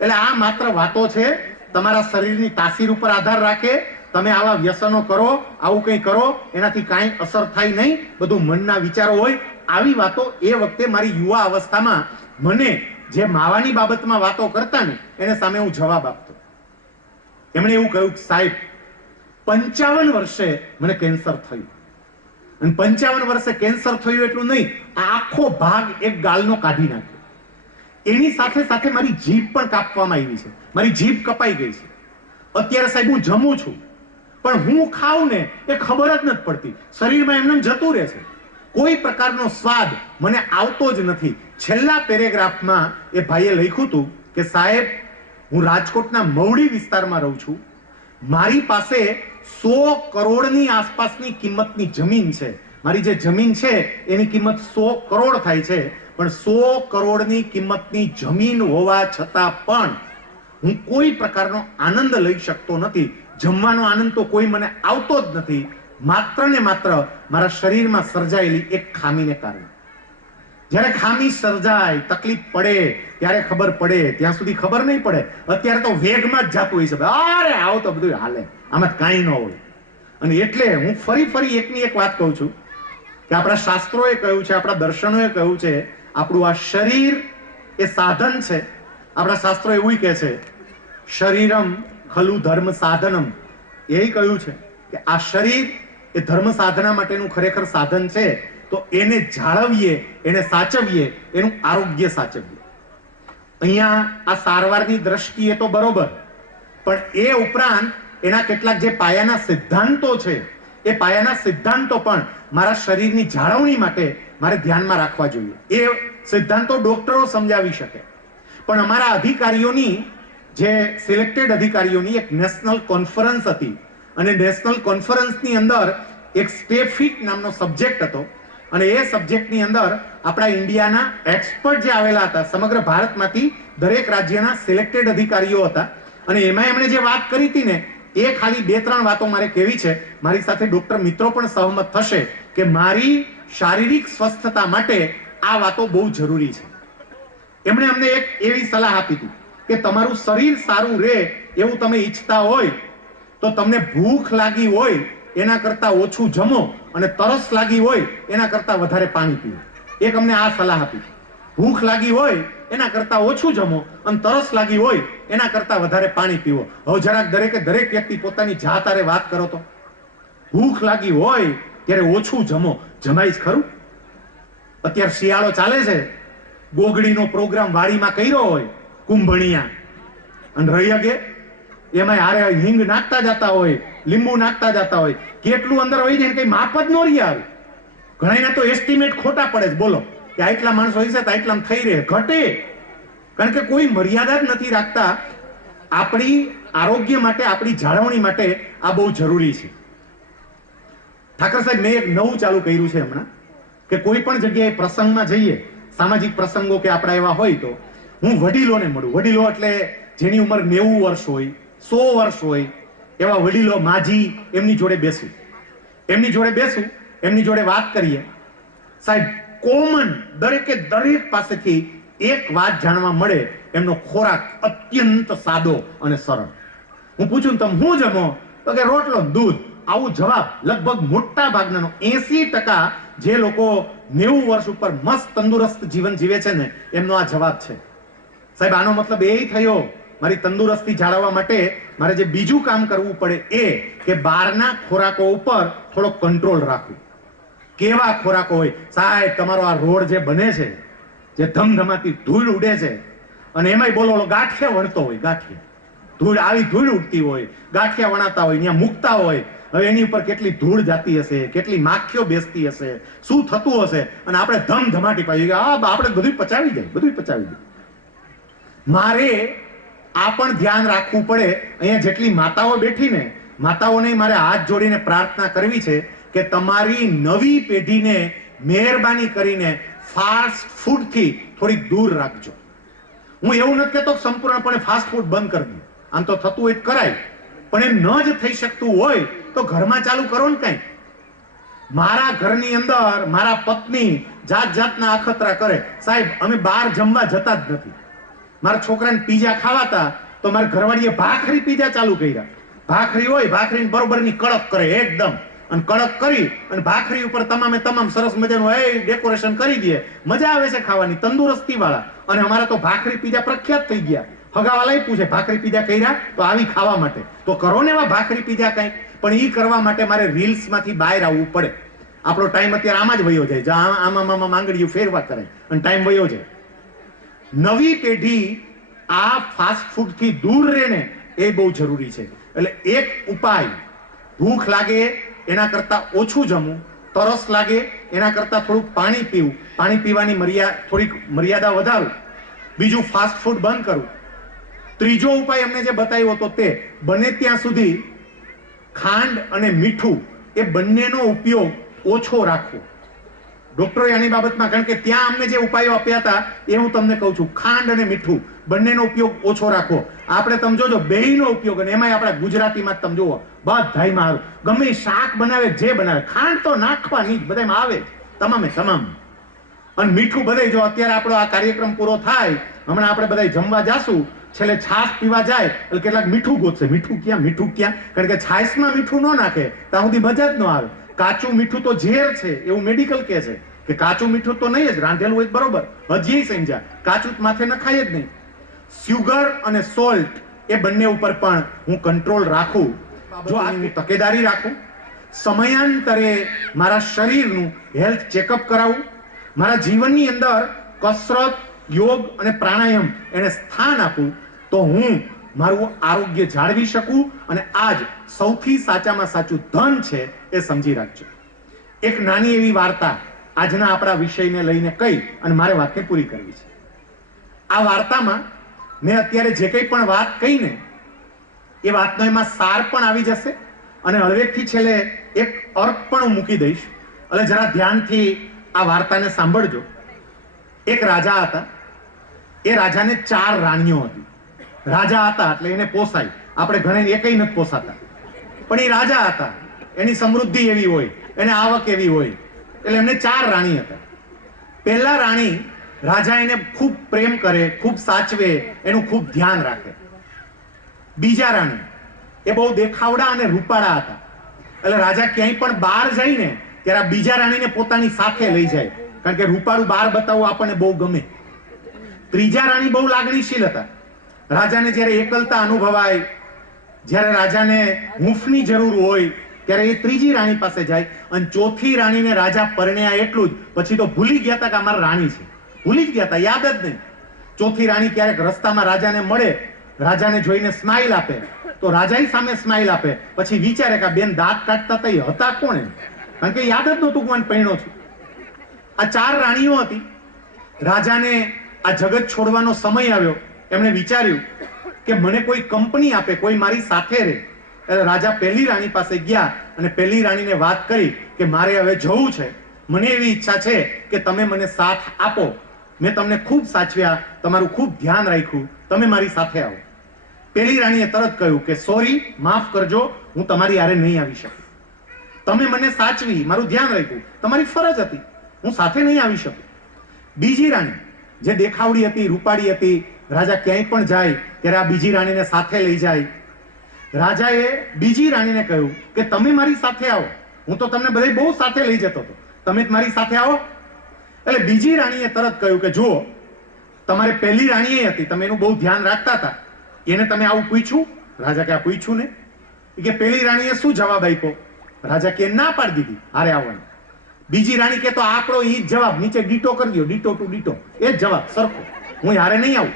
એટલે આ માત્ર વાતો છે, તમારા શરીરની તાસીર ઉપર આધાર રાખે. તમે આવા વ્યસનો કરો, આવું કંઈ કરો, એનાથી કાંઈ અસર થાય નહીં, બધું મનના વિચારો હોય. આવી વાતો એ વખતે મારી યુવા અવસ્થામાં મને જે માવાની બાબતમાં વાતો કરતા ને એને સામે હું જવાબ આપતો. એમણે એવું કહ્યું, સાહેબ 55 વર્ષે મને કેન્સર થયું, અને 55 વર્ષે કેન્સર થયું એટલું નહીં, આખો ભાગ એક ગાલનો કાઢી નાખ્યો. એની સાથે સાથે મારી જીભ પણ કાપવામાં આવી છે, મારી જીભ કપાઈ ગઈ છે. અત્યારે સાહેબ હું જમું છું પણ હું ખાઉં ને એ ખબર જ નથી પડતી, શરીરમાં એમને જતું રહે છે, કોઈ પ્રકારનો સ્વાદ મને આવતો જ નથી. છેલ્લા પેરેગ્રાફમાં એ ભાઈએ લખ્યું હતું કે સાહેબ હું રાજકોટના મવડી વિસ્તારમાં રહું છું, મારી પાસે 100 કરોડની આસપાસની કિંમતની જમીન છે. મારી જે જમીન છે એની કિંમત 100 કરોડ થાય છે, પણ 100 કરોડની કિંમતની જમીન હોવા છતાં પણ હું કોઈ પ્રકારનો આનંદ લઈ શકતો નથી. જમવાનો આનંદ તો કોઈ મને આવતો જ નથી, માત્ર ને માત્ર મારા શરીરમાં સર્જાયેલી એક ખામીને કારણે. જ્યારે ખામી સર્જાય, તકલીફ પડે ત્યારે ખબર પડે, ત્યાં સુધી ખબર નહીં પડે. અત્યારે તો વેગમાં જ જાતું હોય છે, અરે આવો તો બધું હાલે, આમાં કાંઈ ન હોય. અને એટલે હું ફરી એકની એક વાત કહું છું કે આપણા શાસ્ત્રોએ કહ્યું છે, આપણા દર્શનોએ કહ્યું છે, આપણું આ શરીર એ સાધન છે. આપણા શાસ્ત્રો એવું કહે છે, શરીરમ ખલુ ધર્મ સાધનમ, એ કહ્યું છે કે આ શરીર એ ધર્મ સાધના માટેનું ખરેખર સાધન છે. તો એને જાળવીએ, એને સાચવીએ, એનું આરોગ્ય સાચવીએ. અહીંયા આ સારવારની દ્રષ્ટિએ તો બરોબર, પણ એ ઉપરાંત એના કેટલાક જે પાયાના સિદ્ધાંતો છે, એ પાયાના સિદ્ધાંતો પણ મારા શરીરની જાળવણી માટે મારે ધ્યાનમાં રાખવા જોઈએ. એ સિદ્ધાંતો ડોક્ટરો સમજાવી શકે, પણ અમારા અધિકારીઓની, જે સિલેક્ટેડ અધિકારીઓની એક નેશનલ કોન્ફરન્સ હતી, અને નેશનલ કોન્ફરન્સની અંદર એક સ્ટેફિક નામનો સબ્જેક્ટ હતો, અને એ સબ્જેક્ટની અંદર આપણા ઇન્ડિયાના એક્સપર્ટ જે આવેલા હતા, સમગ્ર ભારતમાંથી દરેક રાજ્યના સિલેક્ટેડ અધિકારીઓ હતા, અને એમાં એમણે જે વાત કરી હતી ને એ ખાલી 2-3 વાતો મારે કહેવી છે. મારી સાથે ડોક્ટર મિત્રો પણ સહમત થશે કે મારી શારીરિક સ્વસ્થતા માટે આ વાતો બહુ જરૂરી છે. એમણે અમને એક એવી સલાહ આપી હતી કે તમારું શરીર સારું રહે એવું તમે ઈચ્છતા હોય તો તમને ભૂખ લાગી હોય એના કરતા ઓછું જમો, અને તરસ લાગી હોય એના કરતા વધારે પાણી પીવો. એક અમને આ સલાહ આપી. ભૂખ લાગી હોય એના કરતા ઓછું જમો, અને તરસ લાગી હોય એના કરતા વધારે પાણી પીવો. હવે જરાક દરેક વ્યક્તિ પોતાની જાત આરે વાત કરો તો. ભૂખ લાગી હોય ત્યારે ઓછું જમો, જમાય જ ખરું? અત્યારે શિયાળો ચાલે છે, ગોગડીનો પ્રોગ્રામ વાડીમાં કર્યો હોય, કુંભણિયા, અને રહી અગે એમાં હારે હિંગ નાખતા જતા હોય, લીંબુ નાખતા જતા હોય, કેટલું અંદર હોય છે કઈ માપ જ ન રહી આવે. ઘણાના તો એસ્ટિમેટ ખોટા પડે છે. બોલો કે આટલા માણસો હશે તો આટલામાં થઈ રહે, ઘટે. કારણ કે કોઈ મર્યાદા જ નથી રાખતા. આપણી આરોગ્ય માટે, આપણી જાળવણી માટે આ બહુ જરૂરી છે. ઠાકર સાહેબ, મેં એક નવું ચાલુ કર્યું છે હમણાં, કે કોઈ પણ જગ્યાએ પ્રસંગમાં જઈએ, સામાજિક પ્રસંગો કે આપણા એવા હોય, તો હું વડીલોને મળું. વડીલો એટલે જેની ઉંમર 90 વર્ષ હોય, 100 વર્ષ હોય, એવા વડીલો, માજી, એમની જોડે બેસું. એમની જોડે વાત કરીએ. સાહેબ, કોમન દરેક પાસેથી એક વાત જાણવા મળે. એમનો ખોરાક અત્યંત સાદો અને સરળ. હું પૂછું, તમે શું જમો? તો કે રોટલો દૂધ. આવું જવાબ લગભગ મોટા ભાગના 80% જે લોકો 90 વર્ષ ઉપર મસ્ત તંદુરસ્ત જીવન જીવે છે ને, એમનો આ જવાબ છે. સાહેબ, આનો મતલબ એ થયો, મારી તંદુરસ્તી જાળવવા માટે મારે જે બીજું કામ કરવું પડે એ કે બહારના ખોરાકો ઉપર થોડો કંટ્રોલ રાખવું. કેવા ખોરાકો હોય? સાહેબ, તમારો આ રોડ જે બને છે, જે ધમધમાતી ધૂળ ઉડે છે, અને એમાંય બોલો ગાંઠિયા વણતો હોય, ધૂળ ઉડતી હોય, ગાંઠિયા વણાતા હોય, ત્યાં મૂકતા હોય. હવે એની ઉપર કેટલી ધૂળ જાતી હશે, કેટલી માખીઓ બેસતી હશે, શું થતું હશે, અને આપણે ધમધમાટી પાડી આપણે બધું પચાવી દે. મારે આ પણ ધ્યાન રાખવું પડે. અહીંયા જેટલી માતાઓ બેઠીને, માતાઓને મારે હાથ જોડીને પ્રાર્થના કરવી છે કે તમારી નવી પેઢીને મહેરબાની કરીને ફાસ્ટ ફૂડથી થોડી દૂર રાખજો. હું એવું નથી કહેતો સંપૂર્ણપણે ફાસ્ટ ફૂડ બંધ કરી દો. આમ તો થતું હોય કરાય, પણ એ ન જ થઈ શકતું હોય તો ઘરમાં ચાલુ કરો ને કંઈ. મારા ઘરની અંદર મારા પત્ની જાતના અખતરા કરે. સાહેબ, અમે બહાર જમવા જતા જ નથી. મારા છોકરાને પીઝા ખાવાતા તો મારા ઘરવાળીએ ભાખરી પીઝા ચાલુ કર્યા. ભાખરી હોય, ભાખરીને બરોબરની કડક કરે એકદમ, અને કડક કરી અને ભાખરી ઉપર તમામ સરસ મજાનું ડેકોરેશન કરી દે. મજા આવે છે ખાવાની, તંદુરસ્તી વાળા. અને અમારા તો ભાખરી પીઝા પ્રખ્યાત થઈ ગયા. હગાવાલાય પૂછે, ભાખરી પીઝા કર્યા? તો આવી ખાવા માટે તો કરો ને એવા ભાખરી પીઝા કંઈક. પણ એ કરવા માટે મારે રીલ્સ માંથી બહાર આવવું પડે. આપણો ટાઈમ અત્યારે આમાં જ વયો જાય, આમાં માંગડીઓ ફેરવા કરે અને ટાઈમ વયો જાય. નવી પેઢી આ ફાસ્ટ ફૂડ થી દૂર રહે ને, એ બહુ જરૂરી છે. એટલે એક ઉપાય, ભૂખ લાગે એના કરતા ઓછું જમવું, તરસ લાગે એના કરતા થોડુંક પાણી પીવું, પાણી પીવાની થોડીક મર્યાદા વધારું, બીજું ફાસ્ટ ફૂડ બંધ કરવું. ત્રીજો ઉપાય એમને જે બતાવ્યો હતો તે બને ત્યાં સુધી ખાંડ અને મીઠું એ બંનેનો ઉપયોગ ઓછો રાખવો. ડોક્ટરોએ આની બાબતમાં, કારણ કે ત્યાં અમને જે ઉપાયો આપ્યા હતા એ હું તમને કહું છું. ખાંડ અને મીઠું બંનેનો ઉપયોગ ઓછો રાખવો. આપણે તમે જોજો બેયનો ઉપયોગ, અને એમાંય આપણા ગુજરાતીમાં તમે જુઓ બધાયમાં આવે. ગમે શાક બનાવે, જે બનાવે, ખાંડ તો નાખવાની જ બધામાં આવે, તમામ. અને મીઠું બધાય, જો અત્યારે આપણો આ કાર્યક્રમ પૂરો થાય, હમણાં આપણે બધા જમવા જાશું, છેલ્લે છાશ પીવા જાય એટલે કેટલાક મીઠું ગોતશે. મીઠું ક્યાં? કારણ કે છાશમાં મીઠું ન નાખે ત્યાં સુધી મજા જ ન આવે. કાચું મીઠું તો ઝેર છે એવું મેડિકલ કહે છે કે કાચું મીઠું તો નહીં જ, રાંધેલું હોય બરોબર, હજી સમજ્યા, કાચું માથે નખાય જ નહીં. સ્યુગર અને સોલ્ટ એ બંને ઉપર પણ હું કંટ્રોલ રાખું. જો આ હું તકેદારી રાખું, સમયાંતરે મારા શરીરનું હેલ્થ ચેકઅપ કરાવું, મારા જીવનની અંદર કસરત, યોગ અને પ્રાણાયામ એને સ્થાન આપું, તો હું મારું આરોગ્ય જાળવી શકું. અને આજ સૌથી સાચામાં સાચું ધન છે, એ સમજી રાખજો. એક નાની એવી વાર્તા આજના આપણા વિષયને લઈને કહી અને મારે વાતને પૂરી કરવી છે. આ વાર્તામાં મેં અત્યારે જે કંઈ પણ વાત કહી ને, એ વાતનો એમાં સાર પણ આવી જશે, અને હળવેકથી છેલ્લે એક અર્થ પણ હું મૂકી દઈશ. એટલે જરા ધ્યાનથી આ વાર્તાને સાંભળજો. એક રાજા હતા. એ રાજાને 4 રાણીઓ હતી. રાજા હતા એટલે એને પોસાય. આપણે ઘણે એકઈ નથી પોસાતા, પણ એ રાજા હતા. એની સમૃદ્ધિ એવી હોય, એને આવક એવી હોય, એટલે એમને 4 રાણી હતા. પહેલા રાણી, રાજા એને ખૂબ પ્રેમ કરે, ખૂબ સાચવે, એનું ખૂબ ધ્યાન રાખે. બીજા રાણી, એ બહુ દેખાવડા અને રૂપાળા હતા. એટલે રાજા ક્યાંય પણ બહાર જાય ને ત્યારે આ બીજા રાણીને પોતાની સાથે લઈ જાય, કારણ કે રૂપાળું બહાર બતાવવું આપણને બહુ ગમે. ત્રીજા રાણી બહુ લાગણીશીલ હતા. રાજાને જ્યારે એકલતા અનુભવાય, જ્યારે રાજાને હૂંફની જરૂર હોય, ત્યારે એ ત્રીજી રાણી પાસે જાય. અને ચોથી રાણીને રાજા પરણ્યા એટલું જ, પછી તો ભૂલી ગયા હતા કે અમારા રાણી છે, ભૂલી જ ગયા હતા, યાદ જ નહીં. ચોથી રાણી ક્યારેક રસ્તામાં રાજાને મળે, રાજાને જોઈને સ્માઈલ આપે, તો રાજાઈ સામે સ્માઈલ આપે. પછી વિચારે કે આ બેન દાંત કાઢતા હતા એ હતા કોણ? કારણ કે યાદ જ નહોતું કોણ પરણ્યો છું. આ 4 રાણીઓ હતી. રાજાને આ જગત છોડવાનો સમય આવ્યો. એમણે વિચાર્યું કે મને કોઈ કંપની આપે, કોઈ મારી સાથે રહે. એટલે રાજા પહેલી રાણી પાસે ગયા અને પહેલી રાણીને વાત કરી કે મારે હવે જવું છે, મને એવી ઈચ્છા છે કે તમે મને સાથ આપો. મેં તમને ખૂબ સાચવ્યા, તમારું ખૂબ ધ્યાન રાખ્યું, તમે મારી સાથે આવો. પહેલી રાણીએ તરત કહ્યું કે સોરી, માફ કરજો, હું તમારી હારે નહીં આવી શકું. તમે મને સાચવી, મારું ધ્યાન રાખ્યું, તમારી ફરજ હતી, હું સાથે નહીં આવી શકું. બીજી રાણી જે દેખાવડી હતી, રૂપાળી હતી, રાજા ક્યાંય પણ જાય ત્યારે આ બીજી રાણીને સાથે લઈ જાય. રાજાએ બીજી રાણીને કહ્યું કે તમે મારી સાથે આવો, હું તો તમને બધે બહુ સાથે લઈ જતો હતો, તમે મારી સાથે આવો. એટલે બીજી રાણીએ તરત કહ્યું કે જુઓ, તમારે પહેલી રાણીએ હતી, તમે એનું બહુ ધ્યાન રાખતા હતા, એને તમે આવું પૂછ્યું? રાજા કે આ પૂછ્યું ને. કે પહેલી રાણીએ શું જવાબ આપ્યો? રાજા કે ના પાડી દીધી હારે આવવાની. બીજી રાણી કે તો આપણો ઈ જ જવાબ, નીચે ડીટો કરી દો, ડીટો ટુ ડીટો, એ જ જવાબ સરખો, હું હારે નહીં આવું.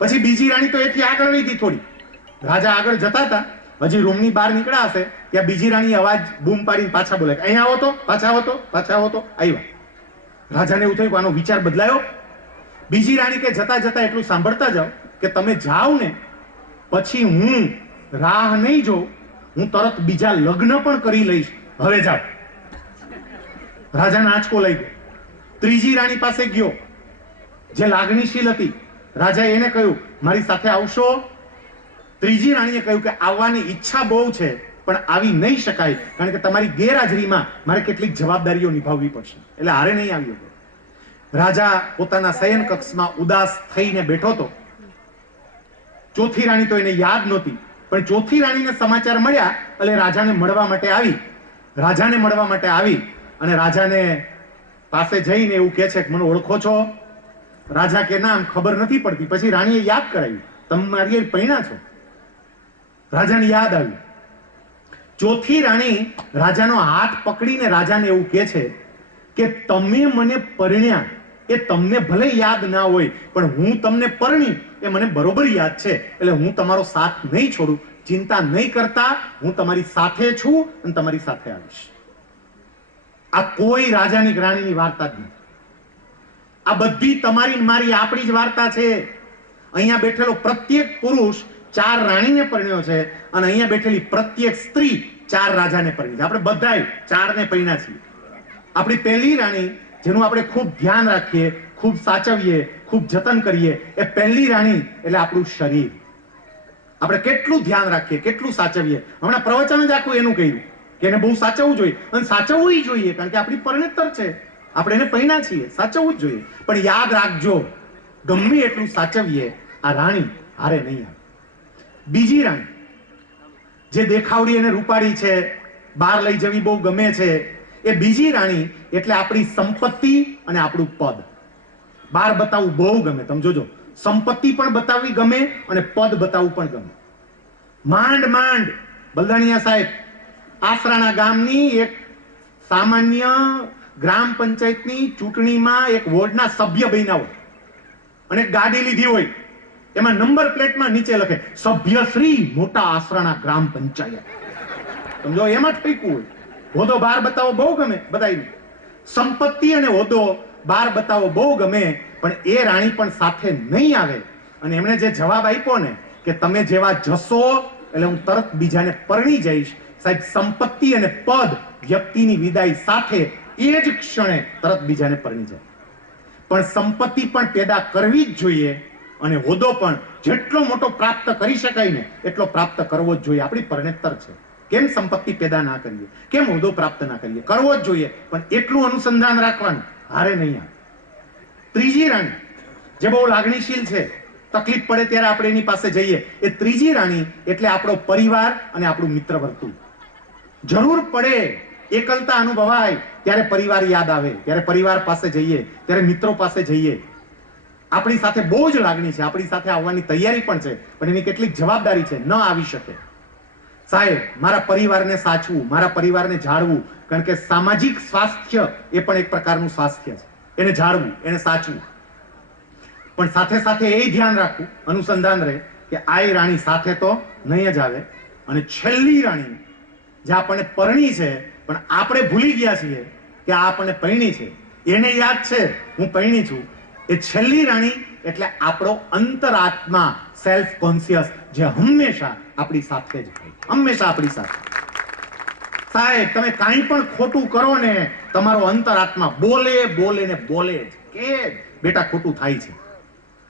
પછી બીજી રાણી તો એથી આગળ વહી હતી થોડી. રાજા આગળ જતા હતા, હજી રૂમની બહાર નીકળ્યા હશે ત્યાં બીજી રાણી અવાજ બૂમ પાડીને પાછા બોલે, અહીંયા આવો તો, પાછા આવો તો, પાછા આવો તો. આવ્યા. રાજાને એવું થયું કે આનો વિચાર બદલાયો. બીજી રાણી કે જતા જતા એટલું સાંભળતા જાઓ કે તમે જાઓ ને પછી હું રાહ નહીં જોઉં, હું તરત બીજા લગ્ન પણ કરી લઈશ, હવે જાઓ. રાજાને આંચકો લઈ ગયો. ત્રીજી રાણી પાસે ગયો જે લાગણીશીલ હતી. રાજાએ એને કહ્યું મારી સાથે આવશો? ત્રીજી રાણીએ કહ્યું કે આવવાની ઈચ્છા બહુ છે પણ આવી નહીં શકાય, કારણ કે તમારી ગેરહાજરીમાં મારે કેટલીક જવાબદારીઓ નિભાવવી પડશે, એટલે હારે નહીં આવ્યો. રાજા પોતાના શયન કક્ષમાં ઉદાસ થઈને બેઠો હતો. ચોથી રાણી તો એને યાદ નહોતી, પણ ચોથી રાણીને સમાચાર મળ્યા એટલે રાજાને મળવા માટે આવી. રાજાને મળવા માટે આવી અને રાજાને પાસે જઈને એવું કહે છે કે મને ઓળખો છો? રાજા કે ના, ખબર નથી પડતી. પછી રાણીએ યાદ કરાવી, તમે મારી પૈણા છો. રાજાને યાદ આવ્યું. ચોથી રાણી રાજાનો હાથ પકડીને રાજાને એવું કહે છે કે તમે મને પરણ્યા એ તમને ભલે યાદ ના હોય, પણ હું તમને પરણી એ મને બરોબર યાદ છે, એટલે હું તમારો સાથ નહીં છોડું, ચિંતા નહીં કરતા, હું તમારી સાથે છું અને તમારી સાથે આવીશ. આ કોઈ રાજાની રાણીની વાર્તા જ નથી. આ બધી તમારી મારી આપણી જ વાર્તા છે. અહીંયા બેઠેલો પ્રત્યેક પુરુષ 4 રાણીને પરણ્યો છે અને અહીંયા બેઠેલી પ્રત્યેક સ્ત્રી 4 રાજાને પરણી છે. આપણે બધાય 4 ને પરણ્યા છીએ. આપણી પહેલી રાણી જેનું આપણે ખૂબ ધ્યાન રાખીએ, ખૂબ સાચવીએ, ખૂબ જતન કરીએ, એ પહેલી રાણી એટલે આપણું શરીર. આપણે કેટલું ધ્યાન રાખીએ, કેટલું સાચવીએ. હમણાં પ્રવચન જ આખું એનું કહ્યું કે એને બહુ સાચવવું જોઈએ, અને સાચવવું જોઈએ કારણ કે આપણી પરણેતર છે, આપણે એને પરણ્યા છીએ, સાચવવું જ જોઈએ. પણ યાદ રાખજો, ગમે એટલું સાચવીએ, આ રાણી હારે નહીં આવે. બીજી રાણી જે દેખાવડી અને રૂપાળી છે, બહાર લઈ જવી બહુ ગમે છે, એ બીજી રાણી એટલે આપણી સંપત્તિ અને આપણું પદ. બહાર બતાવવું બહુ ગમે. તમે જોજો, સંપત્તિ પણ બતાવવી ગમે અને પદ બતાવવું પણ ગમે. માંડ માંડ બલદાણિયા સાહેબ આસરાણા ગામની એક સામાન્ય ગ્રામ પંચાયતની ચૂંટણીમાં એક વોર્ડના સભ્ય બન્યા હોય અને ગાડી લીધી હોય, એમાં નંબર પ્લેટમાં નીચે લખે સભ્યશ્રી મોટા આસરાણા ગ્રામ પંચાયત. સમજો, એમાં જ ઠીકું હોય. હોદો બહાર બતાવો બહુ ગમે બધાને, સંપત્તિ અને હોદો બહાર બતાવો બહુ ગમે, પણ એ રાણી પણ સાથે નહીં આવે. અને એમણે જે જવાબ આપ્યો ને કે તમે જેવા જશો એટલે હું તરત બીજાને પરણી જઈશ. સાહેબ, સંપત્તિ અને પદ વ્યક્તિની વિદાય સાથે એ જ ક્ષણે તરત બીજાને પરણી જાય. પણ સંપત્તિ પણ પેદા કરવી જ જોઈએ અને હોદો પણ જેટલો મોટો પ્રાપ્ત કરી શકાય ને એટલો પ્રાપ્ત કરવો જ જોઈએ. આપણી પરણેતર છે. કેમ સંપત્તિ પેદા ના કરીએ, કેમ હોદો પ્રાપ્ત ના કરીએ? કરવો જ જોઈએ, પણ એટલું અનુસંધાન રાખવાનું, હારે નહીં આવે. ત્રીજી રાણી જે બહુ લાગણીશીલ છે, તકલીફ પડે ત્યારે આપણે એની પાસે જઈએ, એ ત્રીજી રાણી એટલે આપણો પરિવાર અને આપણું મિત્ર વર્તુળ. જરૂર પડે, એકલતા અનુભવાય ત્યારે પરિવાર યાદ આવે, ત્યારે પરિવાર પાસે જઈએ, ત્યારે મિત્રો પાસે જઈએ. આપણી સાથે બહુ જ લાગણી છે, આપણી સાથે આવવાની તૈયારી પણ છે, પણ એની કેટલીક જવાબદારી છે, ન આવી શકે. સાહેબ, મારા પરિવારને સાચવું, મારા પરિવારને જાળવું, કારણ કે સામાજિક સ્વાસ્થ્ય એ પણ એક પ્રકારનું સ્વાસ્થ્ય છે. એને જાળવું, એને સાચવું, પણ સાથે સાથે એ ધ્યાન રાખવું, અનુસંધાન રહે કે આ રાણી સાથે તો નહીં જ આવે. અને છેલ્લી રાણી જે આપણને પરણી છે પણ આપણે ભૂલી ગયા છીએ કે આ આપણને પરણી છે, એને યાદ છે હું પૈણી છું. એ છેલ્લી રાણી એટલે આપણો અંતરાત્મા, સેલ્ફ કોન્શિયસ, જે હંમેશા આપણી સાથે જ હોય, હંમેશા આપણી સાથે. સાહેબ તમે કાંઈ પણ ખોટું કરો ને તમારો અંતરાત્મા બોલે બોલે ને બોલે જ કે બેટા ખોટું થાય છે.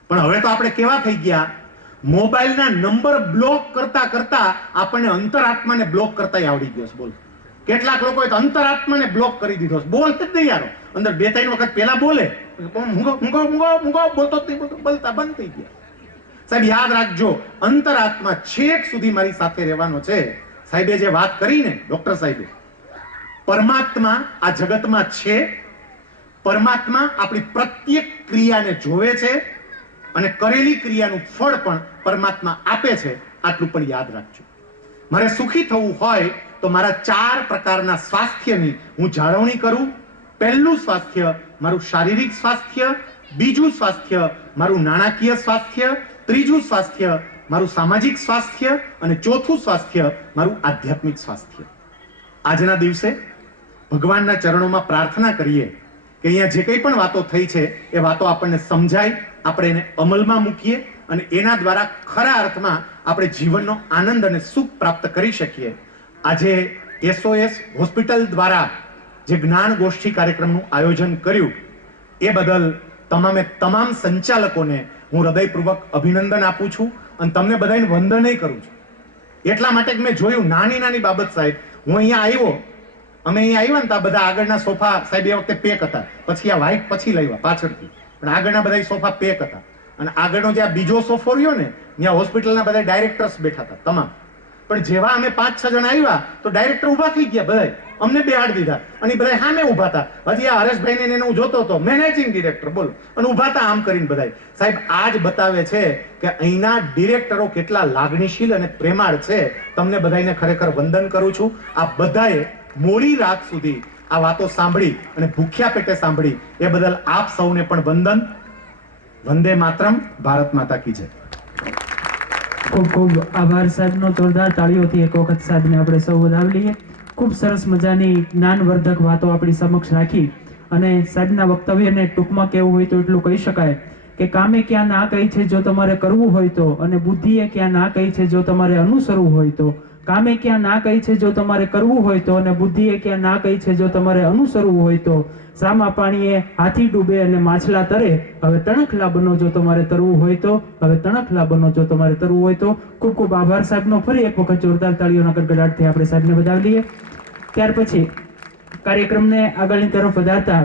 પણ હવે તો આપણે કેવા થઈ ગયા, મોબાઈલના નંબર બ્લોક કરતા કરતા આપણને અંતરાત્માને બ્લોક કરતા આવડી ગયો છે. બોલ, કેટલાક લોકોએ તો અંતરાત્માને બ્લોક કરી દીધો છે. બોલતે જ નહીં યારો, અંદર 2-3 વખત પેલા બોલે, બોલતા બંધ થઈ ગયા. સાહેબ યાદ રાખજો, અંતરાત્મા છેક સુધી મારી સાથે રહેવાનો છે. સાહેબે જે વાત કરી ને, ડોક્ટર સાહેબે, પરમાત્મા આ જગતમાં છે. પરમાત્મા આપણી પ્રત્યેક ક્રિયાને જોવે છે અને કરેલી ક્રિયાનું ફળ પણ પરમાત્મા આપે છે. આટલું પણ યાદ રાખજો. મારે સુખી થવું હોય તો મારા 4 પ્રકારના સ્વાસ્થ્યની હું જાળવણી કરું. પહેલું સ્વાસ્થ્ય મારું શારીરિક સ્વાસ્થ્ય, બીજું સ્વાસ્થ્ય મારું નાણાકીય સ્વાસ્થ્ય, ત્રીજું સ્વાસ્થ્ય મારું સામાજિક સ્વાસ્થ્ય અને ચોથું સ્વાસ્થ્ય મારું આધ્યાત્મિક સ્વાસ્થ્ય. આજના દિવસે ભગવાનના ચરણોમાં પ્રાર્થના કરીએ કે અહીંયા જે કંઈ પણ વાતો થઈ છે એ વાતો આપણને સમજાય, આપણે એને અમલમાં મૂકીએ અને એના દ્વારા ખરા અર્થમાં આપણે જીવનનો આનંદ અને સુખ પ્રાપ્ત કરી શકીએ. આજે SOS હોસ્પિટલ દ્વારા જે જ્ઞાન ગોષ્ઠી કાર્યક્રમનું આયોજન કર્યું એ બદલ તમામ સંચાલકોને હું હૃદયપૂર્વક અભિનંદન આપું છું અને તમને બધાને વંદનય કરું છું. એટલા માટે કે મેં જોયું નાની નાની બાબત. સાહેબ હું અહીંયા આવ્યો, અમે અહીંયા આવ્યા ને તો બધા આગળના સોફા સાહેબ એ વખતે પેક હતા, પછી આ વ્હાઈટ પછી લાવ્યા પાછળથી, પણ આગળના બધા સોફા પેક હતા. અને આગળનો જે આ બીજો સોફો રહ્યો ને ત્યાં હોસ્પિટલના બધા ડાયરેક્ટર્સ બેઠા હતા તમામ. પણ જેવા અમે 5-6 જણા આવ્યા તો ડાયરેક્ટર ઉભા થઈ ગયા, બધા અમને બેહાડી દીધા અને બધા સામે ઉભા હતા. હજી આ હરેશભાઈને એને હું જોતો હતો, મેનેજિંગ ડિરેક્ટર બોલો, અને ઉભા હતા આમ કરીને બધા. સાહેબ આ જ બતાવે છે કે અહીંના ડિરેક્ટરો કેટલા લાગણીશીલ અને પ્રેમાળ છે. તમને બધાને ખરેખર વંદન કરું છું. આ બધાએ મોડી રાત સુધી આ વાતો સાંભળી અને ભૂખ્યા પેટે સાંભળી એ બદલ આપ સૌને પણ વંદન. વંદે માતરમ. ભારત માતા કી જય. ખૂબ ખૂબ આભાર સાહેબનો. જોરદાર તાળીઓથી એક વખત સાહેબને આપણે સૌ વધાવી લઈએ. ખૂબ સરસ મજાની જ્ઞાનવર્ધક વાતો આપણી સમક્ષ રાખી અને સાહેબના વક્તવ્યને ટૂંકમાં કહેવું હોય તો એટલું કહી શકાય કે કામે ક્યાં ના કહી છે જો તમારે કરવું હોય તો, અને બુદ્ધિએ ક્યાં ના કહી છે જો તમારે અનુસરવું હોય તો. કામે ક્યાં ના કહી છે જો તમારે કરવું હોય તો, અને બુદ્ધિએ ક્યાં ના કહી છે જો તમારે અનુસરવું હોય તો. સામા પાણીએ હાથી ડૂબે અને માછલા તરે, હવે તણખલા બનો જો તમારે તરવું હોય તો, હવે તણખલા બનો જો તમારે તરવું હોય તો. ખૂબ ખૂબ આભાર સાહેબનો. ફરી એક વખત જોરદાર તાળીઓના ગડગડાટથી આપણે સાહેબને વધાવી લઈએ. ત્યાર પછી કાર્યક્રમને આગળની તરફ વધારતા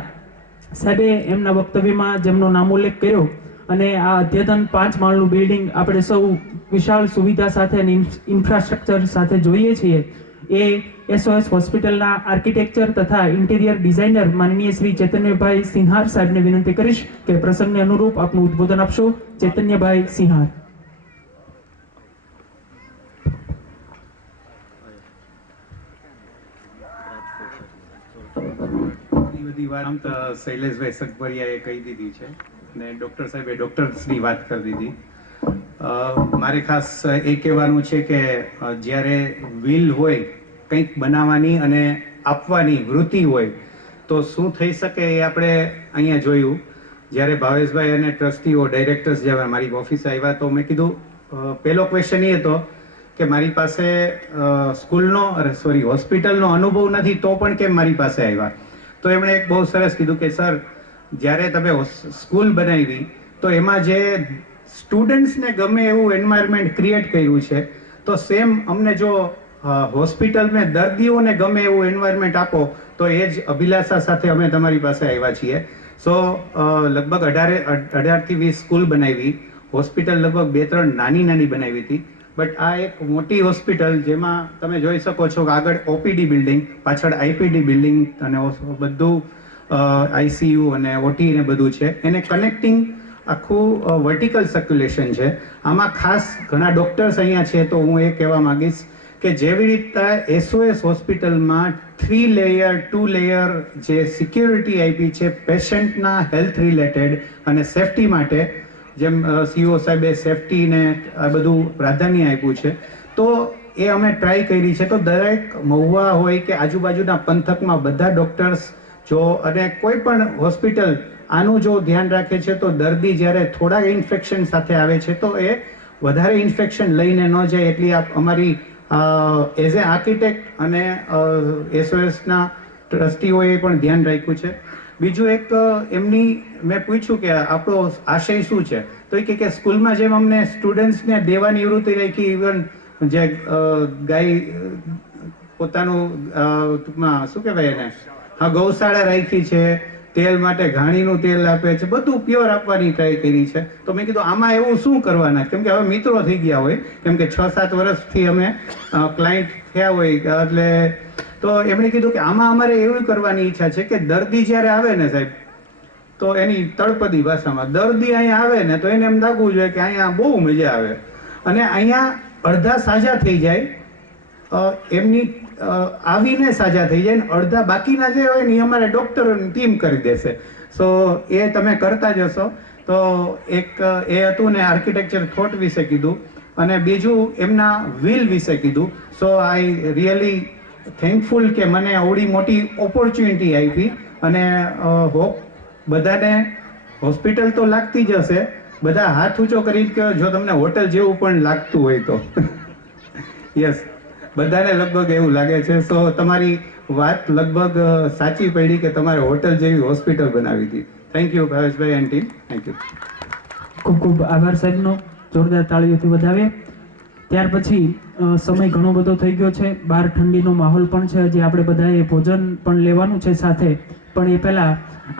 સાહેબે એમના વક્તવ્યમાં જેમનો નામોલ્લેખ કર્યો અને આ અદ્યતન 5 માળનું બિલ્ડિંગ આપણે સૌ વિશાળ સુવિધા સાથે અને ઇન્ફ્રાસ્ટ્રક્ચર સાથે જોઈએ છીએ, એ SOS હોસ્પિટલના આર્કિટેક્ચર તથા ઇન્ટિરિયર ડિઝાઇનર માનનીય શ્રી ચૈતન્યભાઈ સિંહાર સાહેબને વિનંતી કરીશ કે પ્રસંગને અનુરૂપ આપનું ઉદ્બોધન આપશો. ચૈતન્યભાઈ સિંહાર. બધી વાત શૈલેષભાઈ સગભરિયાએ કહી દીધી છે અને ડૉક્ટર સાહેબે ડૉક્ટર્સની વાત કરી દીધી. મારે ખાસ એ કહેવાનું છે કે જ્યારે વિલ હોય કંઈક બનાવવાની અને આપવાની વૃત્તિ હોય તો શું થઈ શકે એ આપણે અહીંયા જોયું. જ્યારે ભાવેશભાઈ અને ટ્રસ્ટીઓ ડાયરેક્ટર્સ જ્યારે મારી ઓફિસે આવ્યા તો મેં કીધું, પહેલો ક્વેશ્ચન એ હતો કે મારી પાસે હોસ્પિટલનો અનુભવ નથી તો પણ કેમ મારી પાસે આવ્યા. તો એમણે એક બહુ સરસ કીધું કે સર, જ્યારે તમે સ્કૂલ બનાવી તો એમાં જે સ્ટુડન્ટ્સને ગમે એવું એન્વાયરમેન્ટ ક્રિએટ કર્યું છે, તો સેમ અમને જો હોસ્પિટલમાં દર્દીઓને ગમે એવું એન્વાયરમેન્ટ આપો તો એ જ અભિલાષા સાથે અમે તમારી પાસે આવ્યા છીએ. સો લગભગ 18 થી 20 સ્કૂલ બનાવી, હોસ્પિટલ લગભગ 2-3 નાની બનાવી હતી. બટ આ એક મોટી હોસ્પિટલ જેમાં તમે જોઈ શકો છો કે આગળ OPD બિલ્ડિંગ, પાછળ IPD બિલ્ડિંગ અને બધું ICU અને OT ને બધું છે. એને કનેક્ટિંગ આખું વર્ટિકલ સર્ક્યુલેશન છે. આમાં ખાસ ઘણા ડોક્ટર્સ અહીંયા છે તો હું એ કહેવા માંગીશ કે જેવી રીતે SOS હોસ્પિટલમાં 3 લેયર 2 લેયર જે સિક્યોરિટી આપી છે પેશન્ટના હેલ્થ રિલેટેડ અને સેફટી માટે, જેમ CEO સાહેબે સેફટીને આ બધું પ્રાધાન્ય આપ્યું છે, તો એ અમે ટ્રાય કરી છે. તો દરેક મહુવા હોય કે આજુબાજુના પંથકમાં બધા ડોક્ટર્સ અને કોઈ પણ હોસ્પિટલ આનું જો ધ્યાન રાખે છે તો દર્દી જ્યારે થોડા ઇન્ફેક્શન સાથે આવે છે તો એ વધારે ઇન્ફેક્શન લઈને ન જાય એટલી અમારી એઝ એ આર્કિટેક્ટ અને SOSના ટ્રસ્ટીઓએ પણ ધ્યાન રાખ્યું છે. બીજું એક એમની મેં પૂછ્યું કે આપણો આશય શું છે, તો એ કે સ્કૂલમાં જેમ અમને સ્ટુડન્ટ્સને દેવાની વૃત્તિ રાખી, ઇવન જે ગાય પોતાનું ટૂંકમાં શું કહેવાય એને ગૌશાળા રાખી છે, તેલ માટે ઘાણીનું તેલ આપે છે, બધું પ્યોર આપવાની ટ્રાય કરી છે. તો મેં કીધું આમાં એવું શું કરવાના, કેમ કે હવે મિત્રો થઈ ગયા હોય, કેમ કે 6-7 વર્ષથી અમે ક્લાયન્ટ થયા હોય એટલે તો એમણે કીધું કે આમાં અમારે એવું કરવાની ઈચ્છા છે કે દર્દી જ્યારે આવે ને સાહેબ, તો એની તળપદી ભાષામાં દર્દી અહીંયા આવે ને તો એને એમ લાગવું જોઈએ કે અહીંયા બહુ મજા આવે, અને અહીંયા અડધા સાજા થઈ જાય, એમની આવીને સાજા થઈ જાય, ને અડધા બાકીના જે હોય ને એ અમારે ડોક્ટરોની ટીમ કરી દેશે. સો એ તમે કરતા જશો. તો એક એ હતું ને આર્કિટેક્ચર થોટ વિશે કીધું, અને બીજું એમના વિલ વિશે કીધું. સો આઈ રિયલી થેન્કફુલ કે મને આવડી મોટી ઓપોર્ચ્યુનિટી આપી, અને હોપ બધાને હોસ્પિટલ તો લાગતી જ હશે, બધા હાથ ઊંચો કરી કે જો તમને હોટલ જેવું પણ લાગતું હોય તો યસ, બધાને લગભગ એવું લાગે છે. સો તમારી વાત લગભગ સાચી પડી કે તમારે હોટલ જેવી હોસ્પિટલ બનાવી હતી. Thank you Bhaveshbhai and team, thank you. ખૂબ ખૂબ આભાર સાહેબનો, જોરદાર તાળીઓથી વધાવીએ. ત્યાર પછી સમય ઘણો બધો થઈ ગયો છે, બહાર ઠંડીનો માહોલ પણ છે, હજી આપણે બધાએ ભોજન પણ લેવાનું છે સાથે, પણ એ પહેલા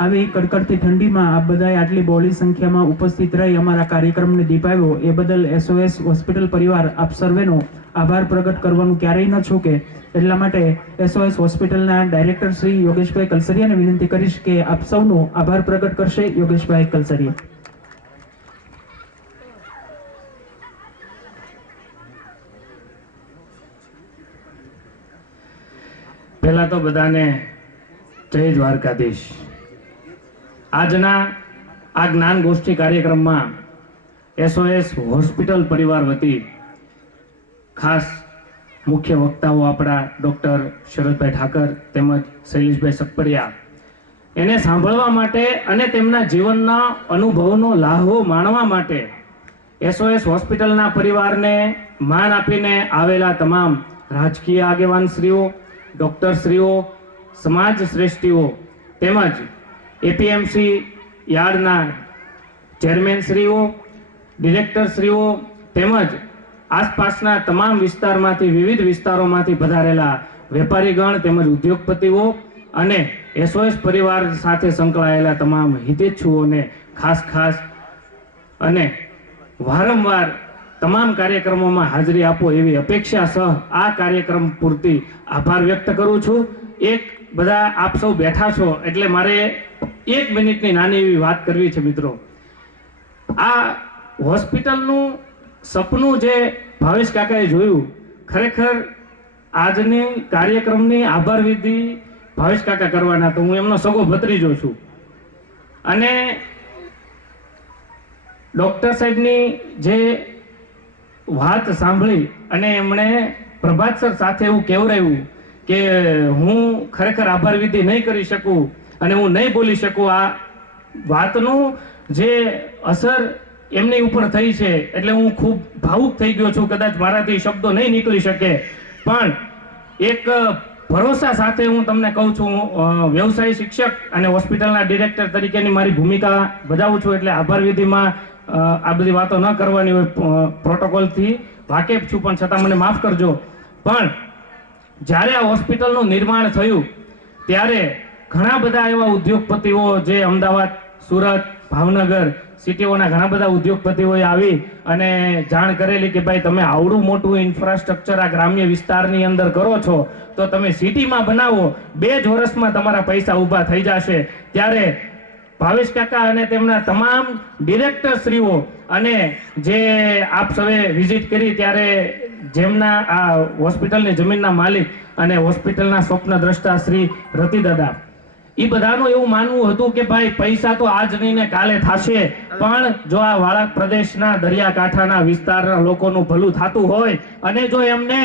આવી કડકડતી ઠંડીમાં આપ બધાએ આટલી બહોળી સંખ્યામાં ઉપસ્થિત રહી અમારા કાર્યક્રમને દીપાવ્યો એ બદલ SOS હોસ્પિટલ પરિવાર આપ સર્વેનો આભાર પ્રગટ કરવાનું ક્યારેય ન ચૂકે. એટલા માટે SOS હોસ્પિટલના ડાયરેક્ટર શ્રી યોગેશભાઈ કલસરિયાને વિનંતી કરીશ કે આપ સૌનો આભાર પ્રગટ કરશે. યોગેશભાઈ કલસરિયા. પહેલા તો બધાને જય દ્વારકાધીશ. આજના આ જ્ઞાન ગોષ્ઠી કાર્યક્રમમાં SOS હોસ્પિટલ પરિવાર વતી ખાસ મુખ્ય વક્તાઓ આપણા ડૉક્ટર શરદભાઈ ઠાકર તેમજ શૈલેષભાઈ સકપરિયા, એને સાંભળવા માટે અને તેમના જીવનના અનુભવનો લાહવો માણવા માટે SOS હોસ્પિટલના પરિવારને માન આપીને આવેલા તમામ રાજકીય આગેવાનશ્રીઓ, ડૉક્ટરશ્રીઓ, સમાજ શ્રેષ્ઠીઓ તેમજ APMC યાર્ડના ચેરમેનશ્રીઓ, ડિરેક્ટરશ્રીઓ તેમજ આસપાસના તમામ વિસ્તારમાંથી, વિવિધ વિસ્તારોમાંથી પધારેલા વેપારીગણ તેમજ ઉદ્યોગપતિઓ અને SOS પરિવાર સાથે સંકળાયેલા તમામ હિતેચ્છુઓને ખાસ અને વારંવાર તમામ કાર્યક્રમોમાં હાજરી આપો એવી અપેક્ષા સહ આ કાર્યક્રમ પૂરતી આભાર વ્યક્ત કરું છું. એક બધા આપ સૌ બેઠા છો એટલે મારે 1 મિનિટની નાની એવી વાત કરવી છે મિત્રો. આ હોસ્પિટલનું સપનું જે ભાવેશ કાકાએ જોયું, ખરેખર આજની કાર્યક્રમની આભાર વિધિ ભાવેશ કાકા કરવાના, તો હું એમનો સગો ભત્રીજો છું. અને ડૉક્ટર સાહેબની જે વાત સાંભળી અને એમણે પ્રભાત સર સાથે એવું કહેવરાયું કે હું ખરેખર આભાર વિધિ નહીં કરી શકું અને હું નહીં બોલી શકું. આ વાતનું જે અસર એમની ઉપર થઈ છે એટલે હું ખૂબ ભાવુક થઈ ગયો છું. કદાચ મારાથી શબ્દો નહીં નીકળી શકે, પણ એક ભરોસા સાથે હું તમને કહું છું, વ્યવસાય શિક્ષક અને હોસ્પિટલના ડિરેક્ટર તરીકેની મારી ભૂમિકા બજાવું છું, એટલે આભાર વિધિમાં આ બધી વાતો ન કરવાની હોય, પ્રોટોકોલથી વાકેફ છું, પણ છતાં મને માફ કરજો. પણ જ્યારે આ હોસ્પિટલનું નિર્માણ થયું ત્યારે ઘણા બધા એવા ઉદ્યોગપતિઓ જે અમદાવાદ, સુરત, ભાવનગર સિટીઓના ઘણા બધા ઉદ્યોગપતિઓએ આવી અને જાણ કરેલી કે ભાઈ તમે આવડું મોટું ઇન્ફ્રાસ્ટ્રક્ચર આ ગ્રામ્ય વિસ્તારની અંદર કરો છો તો તમે સિટીમાં બનાવો, 2 જ વર્ષમાં તમારા પૈસા ઊભા થઈ જશે. ત્યારે ભાવેશ કાકા અને તેમના તમામ ડિરેક્ટરશ્રીઓ અને જે આપ સૌએ વિઝિટ કરી ત્યારે જેમના આ હોસ્પિટલની જમીનના માલિક અને હોસ્પિટલના સ્વપ્નદ્રષ્ટા શ્રી રતિદાદા, એ બધાનું એવું માનવું હતું કે ભાઈ પૈસા તો આજ નહીં ને કાલે થશે, પણ જો આ વાળા પ્રદેશના દરિયાકાંઠાના વિસ્તારના લોકોનું ભલું થતું હોય અને જો એમને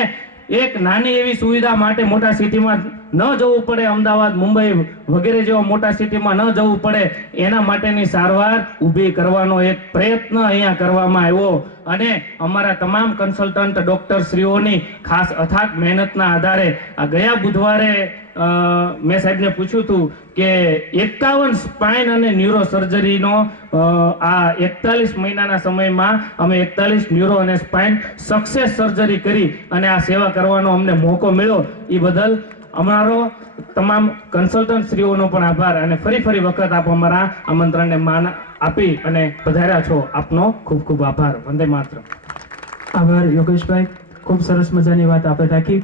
એક નાની એવી સુવિધા માટે મોટા સિટીમાં ન જવું પડે, અમદાવાદ, મુંબઈ વગેરે જેવા મોટા સિટીમાં ન જવું પડે, એના માટેની સારવાર ઊભી કરવાનો એક પ્રયત્ન અહીંયા કરવામાં આવ્યો. અને અમારા તમામ કન્સલ્ટન્ટ ડોક્ટર શ્રીઓની ખાસ અથાગ મહેનતના આધારે આ ગયા બુધવારે મેં સાહેબને પૂછ્યું હતું કે 51 સ્પાઇન અને ન્યુરો સર્જરીનો આ 41 મહિનાના સમયમાં અમે 41 ન્યુરો અને સ્પાઇન સક્સેસ સર્જરી કરી અને આ સેવા કરવાનો અમને મોકો મળ્યો. એ બદલ અમારો તમામ કન્સલ્ટન્ટ શ્રીઓનો પણ આભાર. અને ફરી વખત આપ અમારા આમંત્રણને માન આપી અને પધાર્યા છો, આપનો ખૂબ ખૂબ આભાર. વંદે માતરમ. આભાર યોગેશભાઈ, ખૂબ સરસ મજાની વાત આપણે રાખી.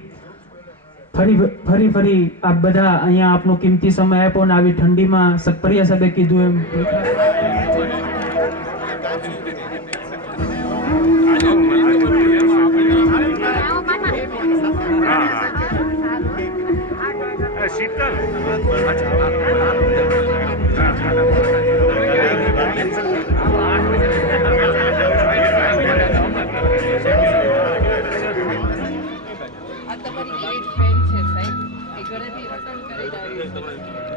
ફરી આપ બધા અહીંયા આપનો કિંમતી સમય આપ્યો ને આવી ઠંડીમાં સત્પરિયા સાહેબે કીધું એમ આ તમારી ગ્રેટ ફ્રેન્ડ છે સાહેબ, એ ઘરેથી વતન કરીને આવી.